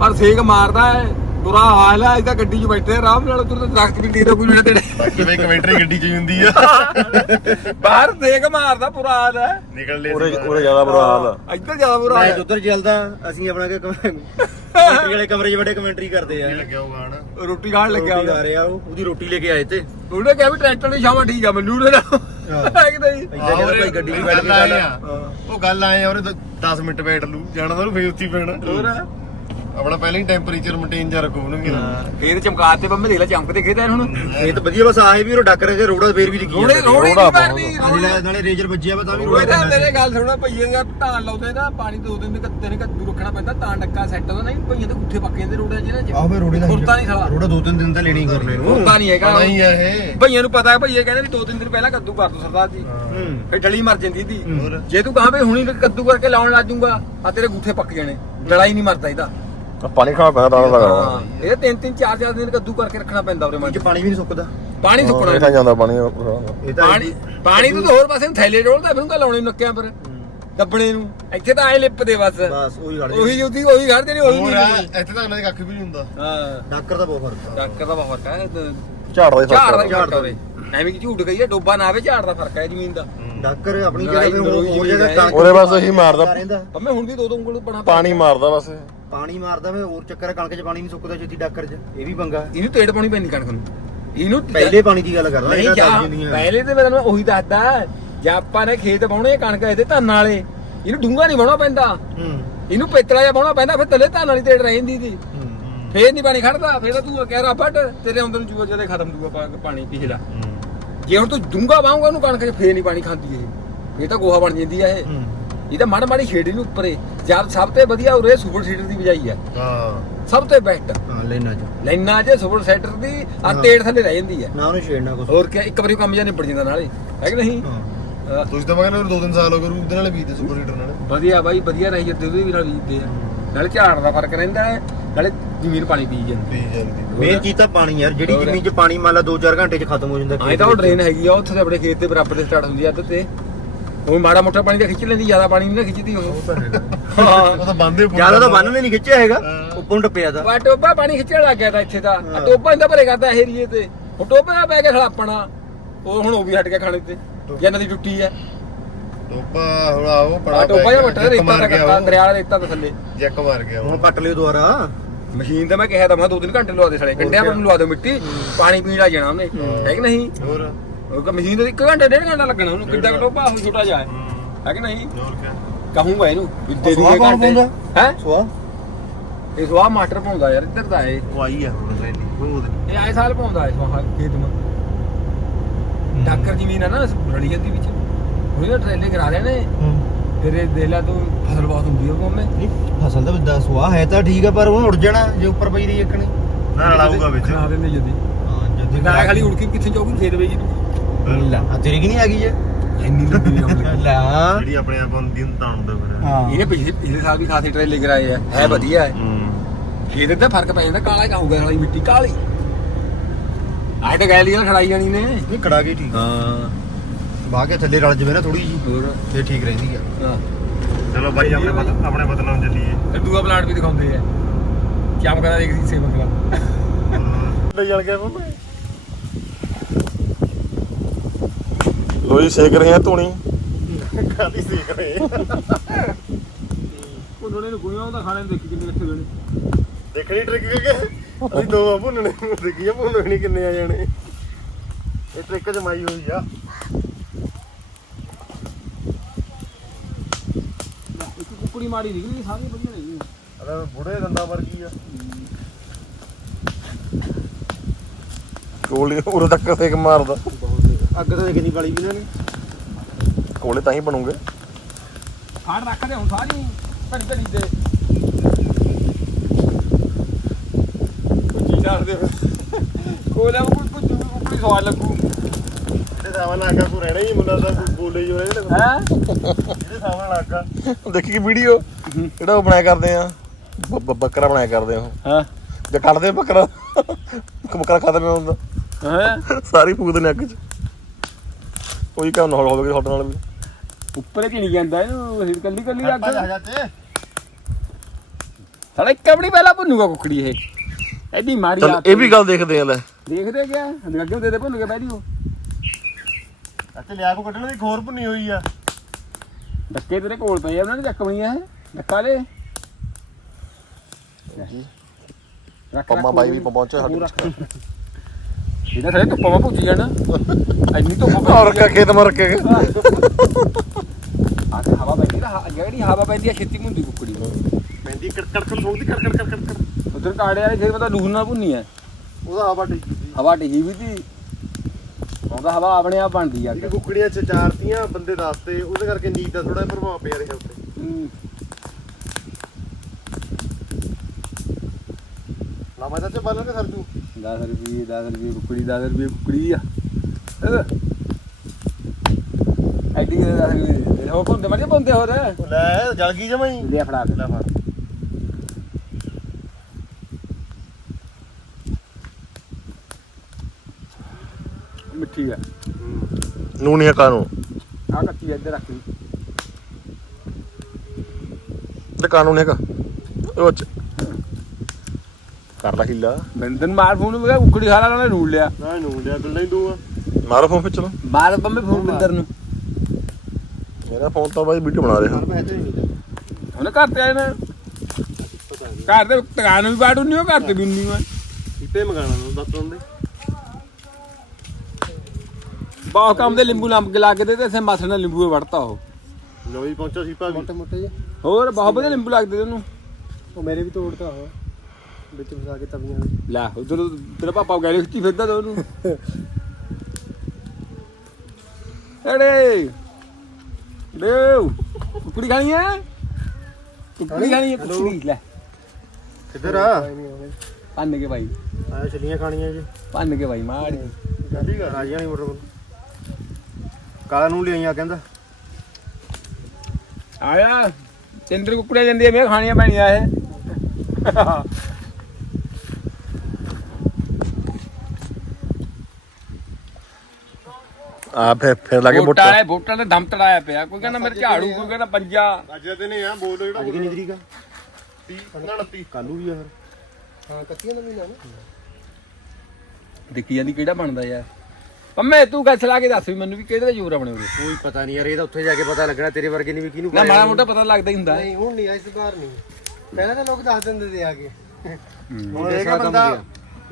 ਪਰ ਸੇਕ ਮਾਰਦਾ ਹੈ। ਬੁਰਾ ਹਾਲ ਹੈ ਇਹਦਾ ਗੱਡੀ 'ਚ ਬੈਠੇ ਆਰਾਮ ਨਾਲ ਤੁਰ ਦਰਖਤ ਵੀ ਨਹੀਂ ਤਾਂ ਕੋਈ ਨੇੜੇ ਤੇੜੇ ਬਾਕੀ ਵੇ ਕਮੈਂਟਰੀ ਗੱਡੀ 'ਚ ਹੀ ਹੁੰਦੀ ਆ? ਬਾਹਰ ਸੇਕ ਮਾਰਦਾ ਬੁਰਾ ਹਾਲ ਹੈ ਨਿਕਲ ਲੈ ਉਰੇ ਉਰੇ ਜ਼ਿਆਦਾ ਬੁਰਾ ਹਾਲ ਆ। ਇੱਧਰ ਜ਼ਿਆਦਾ ਬੁਰਾ ਹਾਲ ਮੈਂ ਹੈ ਉਧਰ ਚੱਲਦਾ ਅਸੀਂ ਆਪਣਾ ਕਿ ਕਮੈਂਟਰੀ ਵਾਲੇ ਕਮਰੇ 'ਚ ਬੜੇ ਕਮੈਂਟਰੀ ਕਰਦੇ ਆ। ਲੱਗਿਆ ਹੋਗਾ ਹਨਾ। ਰੋਟੀ ਖਾਣ ਲੱਗਿਆ ਰੋਟੀ। ਖਾ ਰਿਹਾ ਉਹ ਉਹਦੀ ਰੋਟੀ ਲੈ ਕੇ ਆਏ ਤੇ। ਉਹਨੇ ਕਿਹਾ ਵੀ ਟਰੈਕਟਰ ਦੀ ਸ਼ਾਮਾ ਠੀਕ ਆ ਮੈਨੂੰ ਨਾ ਹੈ। ਕਿ ਨਹੀਂ। ਇੱਦਾਂ ਕਹਿੰਦਾ ਭਾਈ ਗੱਡੀ 'ਚ ਬੈਠ ਕੇ ਗੱਲ ਗੱਲ ਆਏ ਆ। ਉਹ ਗੱਲ ਆਏ ਆ ਉਹਨੇ 10 ਮਿੰਟ ਬੈਠ ਲੂ ਜਾਣਾ ਤਾਂ ਉਹਨੂੰ ਫੇਰ ਉੱਥੇ ਹੀ ਪੈਣਾ। ਹੋਰ? ਆਪਣਾ ਪਹਿਲਾਂ ਹੀ ਟੈਂਪਰੇਚਰ ਮੇਨਟੇਨ ਜਾ ਰੱਖੋ ਉਹਨੂੰ ਫੇਰ ਚਮਕਾ ਤੇ ਬੰਮੇ ਦੇਖ ਲੈ ਚਮਕਦੇ ਖੇਤਾਂ ਹੁਣ। ਇਹ ਤਾਂ ਵਧੀਆ ਬਸ ਆਏ ਵੀ ਉਹ ਡੱਕ ਰਹੇ ਰੋੜਾ ਫੇਰ ਵੀ ਲਿਖੀ ਰੋੜੇ ਰੋੜੇ ਨਹੀਂ ਨਾਲੇ ਨਾਲੇ ਰੇਜਰ ਵੱਜਿਆ ਵਾ ਤਾਂ ਵੀ ਰੋੜੇ ਤਾਂ ਮੇਰੇ ਗੱਲ ਸੁਣੋ ਭਈਏ ਦਾ ਧਾਨ ਲਾਉਂਦੇ ਨਾ ਪਾਣੀ ਦੋ ਦਿਨ ਦੇ ਕੱਤੇ ਨੇ ਕੱਦੂ ਰੱਖਣਾ ਪੈਂਦਾ ਤਾਂ ਡੱਕਾ ਸੈੱਟ ਹੁੰਦਾ ਨਹੀਂ ਭਈਏ ਦੇ ਗੁੱਠੇ ਪੱਕੇ ਜਾਂਦੇ ਰੋੜੇ ਜਿਹਨਾਂ ਚ। ਆਹ ਫੇਰ ਰੋੜੇ ਦਾ ਨਹੀਂ ਸਾਲਾ। ਰੋੜਾ ਦੋ ਤਿੰਨ ਦਿਨ ਤਾਂ ਲੈਣੀ ਕਰਨੇ ਨੂੰ। ਖੁਰਦਾ ਨਹੀਂ ਹੈਗਾ। ਨਹੀਂ ਆ ਇਹ। ਭਈਏ ਨੂੰ ਪਤਾ ਹੈ ਭਈਏ ਕਹਿੰਦੇ ਵੀ ਦੋ ਤਿੰਨ ਦਿਨ ਪਹਿਲਾਂ ਕੱਦੂ ਕਰ ਦੋ ਸਰਦਾਰ ਜੀ। ਹੂੰ। ਫੇਰ ਡਲੀ ਮਰ ਜਾਂਦੀ ਦੀ। ਜੇ ਤੂੰ ਕਹਾਂ ਵੀ ਹੁਣੀ ਕੱਦੂ ਕਰਕੇ ਲਾਉਣ ਲੱਗ ਜੂਗਾ ਆ ਤੇਰੇ ਗੁੱਠੇ ਪੱਕ ਜਾਣੇ। ਡਲਾ ਹੀ ਨਹੀਂ ਮਰਦਾ ਇਹਦਾ। ਪਾਣੀ ਖਾਣਾ ਪੈਂਦਾ ਤਾਂ ਲਗਾ ਹਾਂ ਇਹ ਤਿੰਨ ਤਿੰਨ ਚਾਰ ਚਾਰ ਦਿਨ ਕੱਦੂ ਕਰਕੇ ਰੱਖਣਾ ਪੈਂਦਾ ਉਹਦੇ ਮਨ ਇਹ 'ਚ ਪਾਣੀ ਵੀ ਨਹੀਂ ਸੁੱਕਦਾ। ਪਾਣੀ ਇਹ ਸੁੱਕਣਾ ਤਾਂ ਜਾਂਦਾ ਪਾਣੀ ਇਹ ਤਾਂ ਪਾਣੀ ਪਾਣੀ ਤੂੰ ਤਾਂ ਹੋਰ ਪਾਸੇ ਨੂੰ ਥੈਲੇ ਡੋਲਦਾ ਫਿਰ ਉਹਨੂੰ ਲਾਉਣੇ ਨੂੰ ਨੱਕਿਆਂ ਪਰ ਦੱਬਣੇ ਨੂੰ। ਇੱਥੇ ਤਾਂ ਐ ਲਿਪਦੇ ਬਸ। ਬਸ ਉਹੀ ਗੱਲ ਉਹੀ ਉਹਦੀ ਉਹੀ ਖੜ ਦੇਣੀ ਉਹੀ ਨਹੀਂ ਇੱਥੇ ਤਾਂ ਉਹਨਾਂ ਦੇ ਕੱਖ ਵੀ ਨਹੀਂ ਹੁੰਦਾ। ਹਾਂ। ਡਾਕਰ ਦਾ ਬਹੁਤ ਫ਼ਰਕ ਆ। ਡਾਕਰ ਦਾ ਬਹੁਤ ਫ਼ਰਕ ਹੈ ਝਾੜ ਦਾ ਹੀ ਝਾੜ ਦਾ ਫ਼ਰਕ ਹੀ। ਫ਼ਰਕ ਹੋਵੇ ਐਵੇਂ ਕਿ ਝੂਠ ਕਹੀਏ ਡੋਬਾ ਨਾ ਆਵੇ ਝਾੜ ਦਾ ਫ਼ਰਕ ਹੈ ਜ਼ਮੀਨ ਦਾ। ਡਾਕਰ ਆਪਣੀ ਜਗ੍ਹਾ ਤੇ ਹੋਰ ਜਗ੍ਹਾ ਹੈ। ਕਣਕ ਉਹਦੇ ਬਸ ਇਹੀ ਮਾਰਦਾ। ਪੰਮੇ ਹੁਣ ਵੀ ਦੋ ਦੋ ਉਂਗਲ ਬਣਾ ਪਾਣੀ ਮਾਰਦਾ ਬਸ। ਪਾਣੀ ਮਾਰਦਾ ਵੇ ਹੋਰ ਚੱਕਰ ਕਣਕ 'ਚ ਪਾਣੀ ਨਹੀਂ ਸੁੱਕਦਾ ਛੇਤੀ ਡਾਕਰ 'ਚ। ਇਹ ਵੀ ਪੰਗਾ। ਇਹਨੂੰ ਤੇੜ ਪਾਉਣੀ ਪੈਂਦੀ ਕਣਕ ਨੂੰ। ਇਹਨੂੰ ਪਹਿਲੇ ਪਾਣੀ ਦੀ ਗੱਲ ਕਰਦਾ ਨਹੀਂ ਜਾ ਪਹਿਲੇ ਤੇ ਮੈਂ ਤੈਨੂੰ ਉਹੀ ਦੱਸਦਾ ਜੇ ਆਪਾਂ ਨੇ ਖੇਤ ਬਾਉਣੇ ਕਣਕ ਇਹਦੇ ਧਨ ਵਾਲੇ ਇਹਨੂੰ ਡੂੰਗਾ ਨਹੀਂ ਬਾਉਣਾ ਪੈਂਦਾ। ਹੂੰ। ਇਹਨੂੰ ਪੇਤਲਾ ਜਿਹਾ ਬਾਉਣਾ ਪੈਂਦਾ ਫਿਰ ਤਲੇ ਧਨ ਵਾਲੀ ਤੇੜ ਰਹਿ ਜਾਂਦੀ ਸੀ ਹੂੰ। ਫੇਰ ਨਹੀਂ ਪਾਣੀ ਖੜਦਾ ਫੇਰ ਤਾਂ ਤੂੰ ਕਹਿ ਰਾ ਫਟ ਤੇਰੇ ਅੰਦਰ ਨੂੰ ਜੂਆ ਜਦੇ ਖਤਮ ਦੂਗਾ ਪਾ- ਪਾਣੀ ਪਿਛਲਾ। ਜੇ ਹੁਣ ਤੂੰ ਡੂੰਗਾ ਬਾਉਂਗਾ ਉਹਨੂੰ ਕਣਕ 'ਚ ਫੇਰ ਨਹੀਂ ਪਾਣੀ ਖਾਂਦੀ ਇਹ। ਫੇਰ ਤਾਂ ਗੋਹਾ ਬਣ ਜਾਂਦੀ ਆ ਇਹ। ਹੂੰ। ਇਹ ਤਾਂ ਮਾੜਾ ਮਾੜੀ ਛੇੜੀ ਨੂੰ ਉੱਪਰੇ। ਜਦ ਸਭ ਤੋਂ ਵਧੀਆ ਉਰੇ ਸੁਪਰ ਸੀਡਰ ਦੀ ਬਜਾਈ ਆ। ਹਾਂ। ਸਭ ਤੋਂ ਬੈਸਟ। ਹਾਂ ਲੈਣਾ ਚ ਲਾਈਨਾਂ 'ਚ ਸੁਪਰ ਸੀਡਰ ਦੀ ਆ ਤੇੜ ਥੱਲੇ ਰਹਿ ਜਾਂਦੀ ਆ। ਨਾ ਉਹਨੂੰ ਛੇੜਨਾ ਕੁਛ। ਹੋਰ ਕਿਆ ਇੱਕ ਵਾਰੀ ਕੰਮ ਜਾਂ ਨਿਬੜ ਜਾਂਦਾ ਨਾਲੇ। ਹੈ ਕਿ ਨਹੀਂ? ਹਾਂ। ਅਹ ਤੁਸੀਂ ਤਾਂ ਮੈਂ ਕਹਿੰਦਾ ਦੋ ਤਿੰਨ ਸਾਲ ਹੋ ਗਏ ਉਹਦੇ ਨਾਲ ਬੀਜਦੇ ਸੁਪਰ ਹੀਟਰ ਨਾਲ। ਵਧੀਆ ਬਾਈ ਵਧੀਆ ਰਹੀ ਜਾਂਦੇ ਉਹਦੇ ਵੀ ਨਾਲ ਬੀਜਦੇ ਆ। ਨਾਲੇ ਝਾੜ ਦਾ ਫ਼ਰਕ ਰਹਿੰਦਾ ਹੈ ਨਾਲੇ ਜ਼ਮੀਨ ਪਾਣੀ ਪੀ ਜਾਂਦੀ। ਬੀਜ ਜਾਂਦੀ। ਮੇਨ ਚੀਜ਼ ਤਾਂ ਪਾਣੀ ਯਾਰ ਜਿਹੜੀ ਹੋਰ। ਜ਼ਮੀਨ 'ਚ ਪਾਣੀ ਮੰਨ ਲਾ 2-4 ਘੰਟੇ 'ਚ ਖਤਮ ਹੋ ਜਾਂਦਾ ਆਏ ਤਾਂ ਉਹ ਡਰੇਨ ਹੈਗੀ ਆ ਉੱਥੇ ਤੇ ਆਪਣੇ ਖੇਤ ਦੇ ਬਰਾਬਰ ਤੇ ਸਟਾਰਟ ਹੁੰਦੀ ਆ ਅੱਧ ਤੇ। ਉਹ ਮਾੜਾ ਮੋਟਾ ਪਾਣੀ ਤਾਂ ਖਿੱਚ ਲੈਂਦੀ ਜ਼ਿਆਦਾ ਪਾਣੀ ਨਹੀਂ ਨਾ ਖਿੱਚਦੀ ਉਹ। ਹਾਂ। ਉਹ ਤਾਂ ਬੰਦੇ ਜ਼ਿਆਦਾ ਤਾਂ ਬੰਨ ਨੇ ਨਹੀਂ ਖਿੱਚਿਆ ਹੈਗਾ ਉੱਪਰ ਨੂੰ ਟੱਪਿਆ ਤਾਂ। ਵਾ ਟੋਬਾ ਪਾਣੀ ਖਿੱਚਣ ਲੱਗ ਗਿਆ ਤਾਂ ਇੱਥੇ ਆ ਟੋਬਾ ਇੰਦਾ ਭਰੇ ਕਰਦਾ ਇਹ ਏਰੀਏ ਤੇ। ਉਹ ਟੋਬੇ ਦਾ ਪੈ ਗਿਆ ਖਲਾਪਣਾ ਉਹ ਹੁਣ ਉਹ ਵੀ ਹਟ ਗਿਆ ਖਾਣੇ ਤੇ। ਜਾਂ ਨਦੀ ਟੁੱਟੀ ਆ ਟੋਪਾ ਹੁਣ ਆਓ ਆ ਪੜਾ ਟੋਬਾ ਜਿਹਾ ਵੱਟਾ ਰੇਤਾ ਦਾ ਕਰਤਾ ਦਰਿਆ ਵਾਲਾ ਰੇਤਾ ਤਾਂ ਥੱਲੇ। ਜੈਕ ਮਾਰ ਗਿਆ ਹੁਣ ਉਹ ਪੱਟ ਲਿਓ ਦੁਬਾਰਾ। ਮਸ਼ੀਨ ਤਾਂ ਮੈਂ ਕਿਹਾ ਤਾਂ ਮੈਂ ਦੋ ਤਿੰਨ ਘੰਟੇ ਲਵਾ ਦੇ ਸਾਲੇ। ਕੰਡਿਆਂ ਪਰ ਨੂੰ ਲਵਾ ਦਿਓ ਮਿੱਟੀ। ਪਾਣੀ ਪੀਣ ਲੱਗ ਜਾਣਾ ਉਹਨੇ। ਹੈ ਕਿ ਨਹੀਂ? ਹੋਰ? ਉਹ ਮਸ਼ੀਨ ਦੇ ਇੱਕ ਘੰਟਾ ਡੇਢ ਘੰਟਾ ਲੱਗਣਾ ਉਹਨੂੰ ਕਿੱਡਾ ਟੋਬਾ ਉਹ ਛੋਟਾ ਜਿਹਾ ਹੈ। ਹੈ। ਕਿ ਨਹੀਂ? ਹੋਰ ਕਹੂੰਗਾ ਇਹਨੂੰ ਵੀ ਦੇ ਸੁਆਹ ਦੂਗੇ ਘੰਟੇ? ਹੈ? ਸਵਾ ਇਹ ਸਵਾਹ ਮਾਸਟਰ ਪਾਉਂਦਾ ਯਾਰ ਇੱਧਰ ਦਾ ਇਹ। ਆਈ ਆ ਹੁਣ ਰੈਲੀ ਕੋਈ ਉਹਦੇ ਇਹ ਆਏ ਸਾਲ ਪਾਉਂਦਾ ਇਹ ਸਵਾਹ ਖੇਤ ਮਾ ਡਾਕਰ ਜ਼ਮੀਨ ਆ ਨਾ ਰਲੀ ਜਾਂਦੀ ਵਿੱਚ। ਉਹਨੇ ਤਾਂ ਟਰੇਲੇ ਕਰਾ ਰਹੇ ਨੇ। ਤੇਰੇ ਦੇ ਲਾ ਤੂੰ ਫਸਲ ਬਹੁਤ ਹੁੰਦੀ ਆ ਨਹੀਂ ਫਸਲ ਤਾਂ ਦਾ ਸਵਾ ਹੈ ਤਾਂ ਠੀਕ ਆ ਪਰ ਉਹ ਉੜ ਜਾਣਾ ਜੇ ਉੱਪਰ ਪਈ ਰਹੀ ਇੱਕਣੀ ਨਾ। ਲੜਾਊਗਾ ਵਿੱਚ। ਕਰਾ ਦਿੰਦੇ ਜਦੀ। ਜਦੀ ਨਾ ਖਾਲੀ ਉੜ ਕੇ ਕਿੱਥੇ ਜਾਊਗੀ ਵੇਜੀ ਤੂੰ। ਲਾ ਆ ਤੇਰੀ ਕਿ ਨਹੀਂ ਆ ਗਈ ਜੇ? ਇੰਨੀ ਲੱਗੀ ਕੰਮ ਲਾ। ਜਿਹੜੀ ਆਪਣੇ ਆਪ ਨੂੰ ਦਿਨ ਤਾਣਦਾ ਫਿਰ। ਹਾਂ। ਇਹਨੇ ਪਿਛਲੇ ਪਿਛਲੇ ਸਾਲ ਵੀ ਖਾਸੇ ਟਰੇਲੇ ਕਰਾਏ ਆ। ਹੈ। ਵਧੀਆ ਹੈ। ਹੂੰ। ਖੇਤ ਦਾ ਫ਼ਰਕ ਪੈ ਜਾਂਦਾ ਕਾਲਾ ਕਾ ਹੋਊਗਾ ਵਾਲੀ ਮਿੱਟੀ ਕਾਲੀ। ਆਹ ਤਾਂ ਗੈਲੀ ਨਾਲ ਖੜਾਈ ਜਾਣੀ ਨੇ। ਨਹੀਂ ਕੜਾ ਗਈ ਠੀਕ ਹਾਂ। ਬਾਹ ਕੇ ਥੱਲੇ ਰਲ ਜਵੇ ਨਾ ਥੋੜੀ ਜੀ ਹੋਰ। ਇਹ ਠੀਕ ਰਹਿੰਦੀ ਆ। ਹਾਂ। ਚਲੋ ਬਾਈ ਆਪਣੇ ਬਦਲ ਆਪਣੇ ਬਦਲਾਉਣ ਚੱਲੀਏ। ਤੇ ਦੂਆ ਪਲਾਂਟ ਵੀ ਦਿਖਾਉਂਦੇ ਆ। ਚਮਕਦਾ ਦੇਖ ਸੀ ਸੇਵਕ ਦਾ ਲੈ ਜਲ ਗਿਆ ਲੋਈ ਸੇਕ ਰਹੇ ਆ ਧੂਣੀ? ਕਾਦੀ ਸੇਕ ਰਹੇ ਉਹਨਾਂ ਨੇ ਗੁਈਆਂ ਦਾ ਖਾਣੇ ਨੂੰ ਦੇਖੀ ਕਿੰਨੇ ਇਕੱਠੇ ਹੋਣੇ ਦੇਖਣੀ ਟ੍ਰਿਕ ਕਿ ਅਸੀਂ ਦੋ ਆ ਭੁੰਨਣੇ ਦੇਖੀਏ ਭੁੰਨਣੀ ਕਿੰਨੇ ਆ ਜਾਣੇ। ਇਹ ਟ੍ਰਿਕ ਜਮਾਈ ਹੋਈ ਆ। ਕੁੱਕੜੀ ਮਾੜੀ ਨਿਕਲੀ ਸਾਰੀ ਵਧੀਆ ਨਹੀਂ ਅਰੇ ਬੁੜੇ ਦੰਦਾਂ ਵਰਗੀ ਆ। ਕੋਲੇ ਉਰੇ ਤੱਕ ਸੇਕ ਮਾਰਦਾ। ਅੱਗ ਤਾਂ ਕਿੰਨੀ ਵਾਲੀ ਵੀ ਇਹਨਾਂ ਨੇ ਕੋਲੇ ਤਾਂ ਹੀ ਬਣੂਗੇ। ਖਾੜ ਰੱਖਦੇ ਹੁਣ ਸਾਰੀ ਘੜੀ ਘੜੀ ਤੇ ਜੀ ਦੱਸਦੇ ਕੋਲਾ ਕੋਈ ਕੁਝ ਉਪਰੀ ਸਵਾਲ ਲੱਗੂ। ਇਹਦੇ ਸਾਹਮਣੇ ਲਾਗਾ ਕੋ ਰਹਿਣਾ ਹੀ ਮੁੰਡਾ ਦਾ ਬੋਲੇ ਜੋ ਇਹਦੇ ਹੈ? ਇਹਦੇ ਸਾਹਮਣੇ ਲਾਗਾ ਦੇਖੀ ਵੀਡੀਓ ਜਿਹੜਾ ਉਹ ਬਣਾਇਆ ਕਰਦੇ ਆ। ਬ- ਬੱਕਰਾ ਬਣਾਇਆ ਕਰਦੇ ਆ ਉਹ। ਹਾਂ? ਜੇ ਕੱਢਦੇ ਆ ਬੱਕਰਾ ਬੱਕਰਾ ਖਤਮ ਹੋ ਹੁੰਦਾ। ਹੈ? ਸਾਰੀ ਫੂਕ ਦੇ ਅੱਗ ਚ। ਉਹੀ ਕੰਮ ਨਾਲ ਹੋਵੇ ਤੁਹਾਡੇ ਨਾਲ ਵੀ। ਉੱਪਰ ਕਿ ਨਹੀਂ ਜਾਂਦਾ ਇਹਨੂੰ ਅਸੀਂ ਕੱਲੀ ਕੱਲੀ ਅੱਗ। ਜਾ ਜਾ ਤੇ। ਸਾਲਾ ਇੱਕ ਆਪਣੀ ਪਹਿਲਾਂ ਭੁੰਨੂਗਾ ਕੁਕੜੀ ਇਹ। ਐਡੀ ਮਾਰੀ ਚੱਲ ਆਦਤ ਇਹ ਵੀ ਗੱਲ ਦੇਖਦੇ ਆ ਲੈ। ਦੇਖਦੇ ਗਿਆ ਅੱਗੇ ਦੇ ਦੇ ਭੁੰਨ ਕੇ ਪਹਿਲੀ ਉਹ ਅੱਛਾ ਲਿਆ ਕੋ ਕੱਢਣ ਦੀ ਖੋਰ ਭੁੰਨੀ ਹੋਈ ਆ। ਡੱਕੇ ਤੇਰੇ ਕੋਲ ਪਏ ਆ ਉਹਨਾਂ ਨੇ ਚੱਕਵਣੀ ਆ ਇਹ। ਡੱਕਾ ਲੈ। ਰੱਖ ਪੰਮਾ ਬਾਈ ਵੀ ਪਹੁੰਚਿਆ ਸਾਡੇ ਇਹਦਾ ਸਾਰੇ ਧੁੱਪਾਂ ਮਾ ਭੁੱਜੀ ਜਾਣਾ। ਇੰਨੀ ਧੁੱਪ ਔਰ ਕਾ ਖੇਤ ਮਰ ਕੇ। ਆ ਤੇ ਹਵਾ ਪੈਂਦੀ ਨਾ ਜਿਹੜੀ ਹਵਾ ਪੈਂਦੀ ਆ ਛੇਤੀ ਹੁੰਦੀ ਕੁਕੜੀ। ਪੈਂਦੀ ਕੜ ਕੜ ਕੜ ਸੌਂਦੀ ਕੜ ਕੜ ਕੜ ਕੜ ਕੜ ਉਧਰ ਕਾੜੇ ਵਾਲੇ ਖੇਤ ਮਾ ਲੂਣ ਨਾਲ ਭੁੰਨੀ ਆ। ਉਹਦਾ ਹਵਾ ਡਿੱਗੀ ਹਵਾ ਟਿਕੀ ਵੀ ਤੀ। ਉਹਦਾ ਹਵਾ ਆਪਣੇ ਆਪ ਬਣਦੀ ਆ ਕੁਕੜੀਆਂ ਚ ਚਾਰਤੀਆਂ ਬੰਦੇ ਦੱਸਤੇ ਉਹਦੇ ਕਰਕੇ ਨੀਂਦ ਦਾ ਥੋੜਾ ਪ੍ਰਭਾਵ ਪਿਆ ਰਿਹਾ ਉੱਤੇ। ਲਾਮਾ ਚਾਚਾ ਬਾਲਣ ਕੇ ਸਰਜੂ? 10 ਰੁਪਏ 10 ਰੁਪਏ ਕੁਕੜੀ 10 ਰੁਪਏ ਕੁਕੜੀ ਆ। ਐਡੀ ਦੇ 10 ਰੁਪਏ ਦੇ ਹੋ ਪੁੰਦੇ ਮਰ ਪੁੰਦੇ ਹੋਰ? ਲੈ ਜਲ ਗਈ ਜਮਾਈ ਲੈ ਫੜਾ ਲੈ ਫੜ। ਮਿੱਠੀ ਆ। ਨੂਨੀਆ ਕਾਨੂੰ ਆ ਆ, ਇੱਧਰ ਰੱਖ ਲਈ। ਤੇ ਕਾਨੂੰਨ ਹੈਗਾ ਉਹ ਚ ਕਰ ਲਾ ਹਿੱਲਾ। ਬੰਦਨ ਮਾਰ ਫੋਨ ਵੀ ਕੁਕੜੀ ਖਾ ਲਾ ਉਹਨੇ ਰੂਲ ਲਿਆ। ਨਾ ਨੂੰ ਲਿਆ ਗੱਲਾਂ ਹੀ ਦੂਆ। ਮਾਰੋ ਫੋਨ ਫਿਰ ਚਲੋ ਮਾਰ ਬੰਮੇ ਫੋਨ ਬਿੰਦਰ ਨੂੰ। ਮੇਰਾ ਫੋਨ ਤਾਂ ਬਾਈ ਵੀਡੀਓ ਬਣਾ ਰਿਹਾ। ਮੈਂ ਉਹਨੇ ਘਰ ਤੇ ਆਏ ਨਾ। ਘਰ ਦੇ ਦੁਕਾਨ ਵੀ ਬਾੜੂ ਨਹੀਂ ਉਹ ਘਰ ਤੇ ਵੀ ਨਹੀਂ ਮੈਂ ਕਿਤੇ ਮਗਾਣਾ ਨੂੰ ਦੱਸ ਦਿੰਦੇ। ਬਹੁਤ ਕੰਮ ਦੇ ਲਿੰਬੂ ਲੰਬ ਲਾ ਕੇ ਦੇ ਤੇ ਇਸੇ ਮਾਥੇ ਨਾਲ ਲਿੰਬੂ ਵੜਤਾ ਉਹ। ਲੋ ਜੀ ਪਹੁੰਚਾ ਸੀ ਭਾਜੀ। ਮੋਟੇ ਮੋਟੇ ਜਿਹੇ ਹੋਰ ਬਹੁਤ ਵਧੀਆ ਲਿੰਬੂ ਲੱਗਦੇ ਤੇ ਉਹਨੂੰ। ਉਹ ਮੇਰੇ ਵੀ ਤੋੜਦਾ ਹੋ ਵਿੱਚ ਫਸਾ ਕੇ ਤਵੀਆਂ ਦੇ ਲੈ ਉਧਰ ਤੇਰਾ ਪਾਪਾ ਗੈਲੇ ਖਿੱਚੀ ਫਿਰਦਾ ਤੇ ਉਹਨੂੰ। ਏੜੇ ਦੇਵ ਕੁਕੜੀ ਖਾਣੀ ਹੈ ਕੁਕੜੀ ਖਾਣੀ ਹੈ ਕੁਕੜੀ ਲੈ। ਕਿੱਧਰ ਆ? ਨਹੀਂ ਹੋਵੇ ਪੰਨ ਕੇ ਭਾਈ ਆਇਆ ਛਲੀਆਂ ਖਾਣੀਆਂ ਜੀ। ਪੰਨ ਕੇ ਭਾਈ ਮਾੜੀ। ਜਲਦੀ ਕਰ ਰਾਜੀਆਂ ਨਹੀਂ ਮੋਟਰ ਕਾਲਾ। ਨੂੰ ਲਿਆਈਆਂ ਕਹਿੰਦਾ। ਆਇਆ ਚੰਦਰ ਕੁਕੜੀਆਂ ਜਾਂਦੀਆਂ ਮੈਂ ਖਾਣੀਆਂ ਪੈਣੀਆਂ ਇਹ। ਆ ਫਿਰ ਫਿਰ ਲਾਗੇ ਵੋਟਾਂ ਬੁੱਟਾ ਵਾਲੇ ਵੋਟਾਂ ਦੇ ਦਮ ਤੜਾਇਆ ਪਿਆ। ਕੋਈ ਕਹਿੰਦਾ ਮੇਰੇ ਝਾੜੂ ਕੋਈ ਕਹਿੰਦਾ ਪੰਜਾ। ਅੱਜ ਦੇ ਨੇ ਆ ਬੋਲ ਜਿਹੜਾ ਕਿੰਨੀ ਤਰੀਕ ਆ? 30 29 ਕੱਲੂ ਵੀ ਆ ਫਿਰ। ਹਾਂ ਕੱਤੀਆਂ ਦਾ ਮਹੀਨਾ ਨਾ। ਦੇਖੀ ਜਾਂਦੀ ਕਿਹੜਾ ਬਣਦਾ ਯਾਰ। ਪੰਮੇ ਤੂੰ ਗੱਛ ਲਾ ਕੇ ਦੱਸ ਵੀ ਮੈਨੂੰ ਵੀ ਕਿਹੜੇ ਦਾ ਜੋਰ ਆਪਣੇ ਉਰੇ। ਕੋਈ ਪਤਾ ਨਹੀਂ ਯਾਰ ਇਹ ਤਾਂ ਉੱਥੇ ਜਾ ਕੇ ਪਤਾ ਲੱਗਣਾ ਤੇਰੇ ਵਰਗੇ ਨਹੀਂ ਵੀ ਕਿਹਨੂੰ ਨਾ ਮਾੜਾ ਮੋਟਾ ਪਤਾ ਲੱਗਦਾ ਹੀ ਹੁੰਦਾ। ਨਹੀਂ ਹੁਣ ਨਹੀਂ ਇਸ ਵਾਰ ਨਹੀਂ। ਪਹਿਲਾਂ ਤਾਂ ਲੋਕ ਦੱਸ ਦਿੰਦੇ ਤੇ ਆ ਕੇ। ਹੁਣ ਇਹ ਬੰਦਾ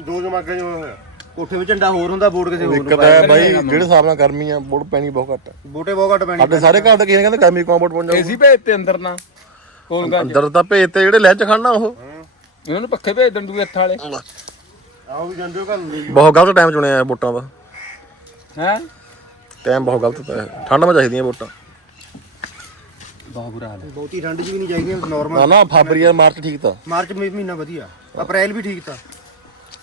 ਦੋ ਜਮਾਗਾਂ ਜੋ ਹੋਇਆ। ਕੋਠੇ ਵਿੱਚ ਝੰਡਾ ਹੋਰ ਹੁੰਦਾ ਬੋਰਡ ਕਿਸੇ ਹੋਰ ਨੂੰ ਦਿੱਕਤ ਹੈ ਬਾਈ ਜਿਹੜੇ ਹਿਸਾਬ ਨਾਲ ਗਰਮੀ ਆ ਬੁੜ ਪੈਣੀ ਬਹੁਤ ਘੱਟ ਆ। ਬੂਟੇ ਬਹੁਤ ਘੱਟ ਪੈਣੀ ਸਾਡੇ ਸਾਰੇ ਘਰ ਦੇ ਕਿਸੇ ਕਹਿੰਦੇ ਗਰਮੀ ਕੌਣ ਬੁੜ ਪਹੁੰਚ। ਏਸੀ ਭੇਜ ਤੇ ਅੰਦਰ ਨਾ ਕੋਲ ਗਾ ਅੰਦਰ ਤਾਂ ਭੇਜ ਤੇ ਜਿਹੜੇ ਲੈਂਚ ਖੜਨਾ ਉਹ। ਇਹਨਾਂ ਨੂੰ ਪੱਖੇ ਭੇਜ ਦੰਦੂ ਹੱਥ ਵਾਲੇ। ਆਓ ਵੀ ਜਾਂਦੇ ਹੋ ਘਰ ਨੂੰ। ਬਹੁਤ ਗਲਤ ਟਾਈਮ ਚੁਣਿਆ ਹੈ ਵੋਟਾਂ ਦਾ। ਹੈ? ਟਾਈਮ ਬਹੁਤ ਗਲਤ ਤਾਂ ਹੈ। ਠੰਡ ਮਾ ਚਾਹੀਦੀਆਂ ਵੋਟਾਂ। ਬਹੁਤ ਬੁਰਾ ਹਾਲ ਹੈ। ਬਹੁਤੀ ਠੰਡ 'ਚ ਵੀ ਨਹੀਂ ਚਾਹੀਦੀ ਨਾਰਮਲ ਨਾ ਨਾ ਫਰਵਰੀ ਜਾਂ ਮਾਰਚ ਠੀਕ ਤਾਂ। ਮਾਰਚ ਮਹੀਨਾ ਵਧੀਆ। ਅਪ੍ਰੈਲ ਵੀ ਠੀਕ ਤਾਂ।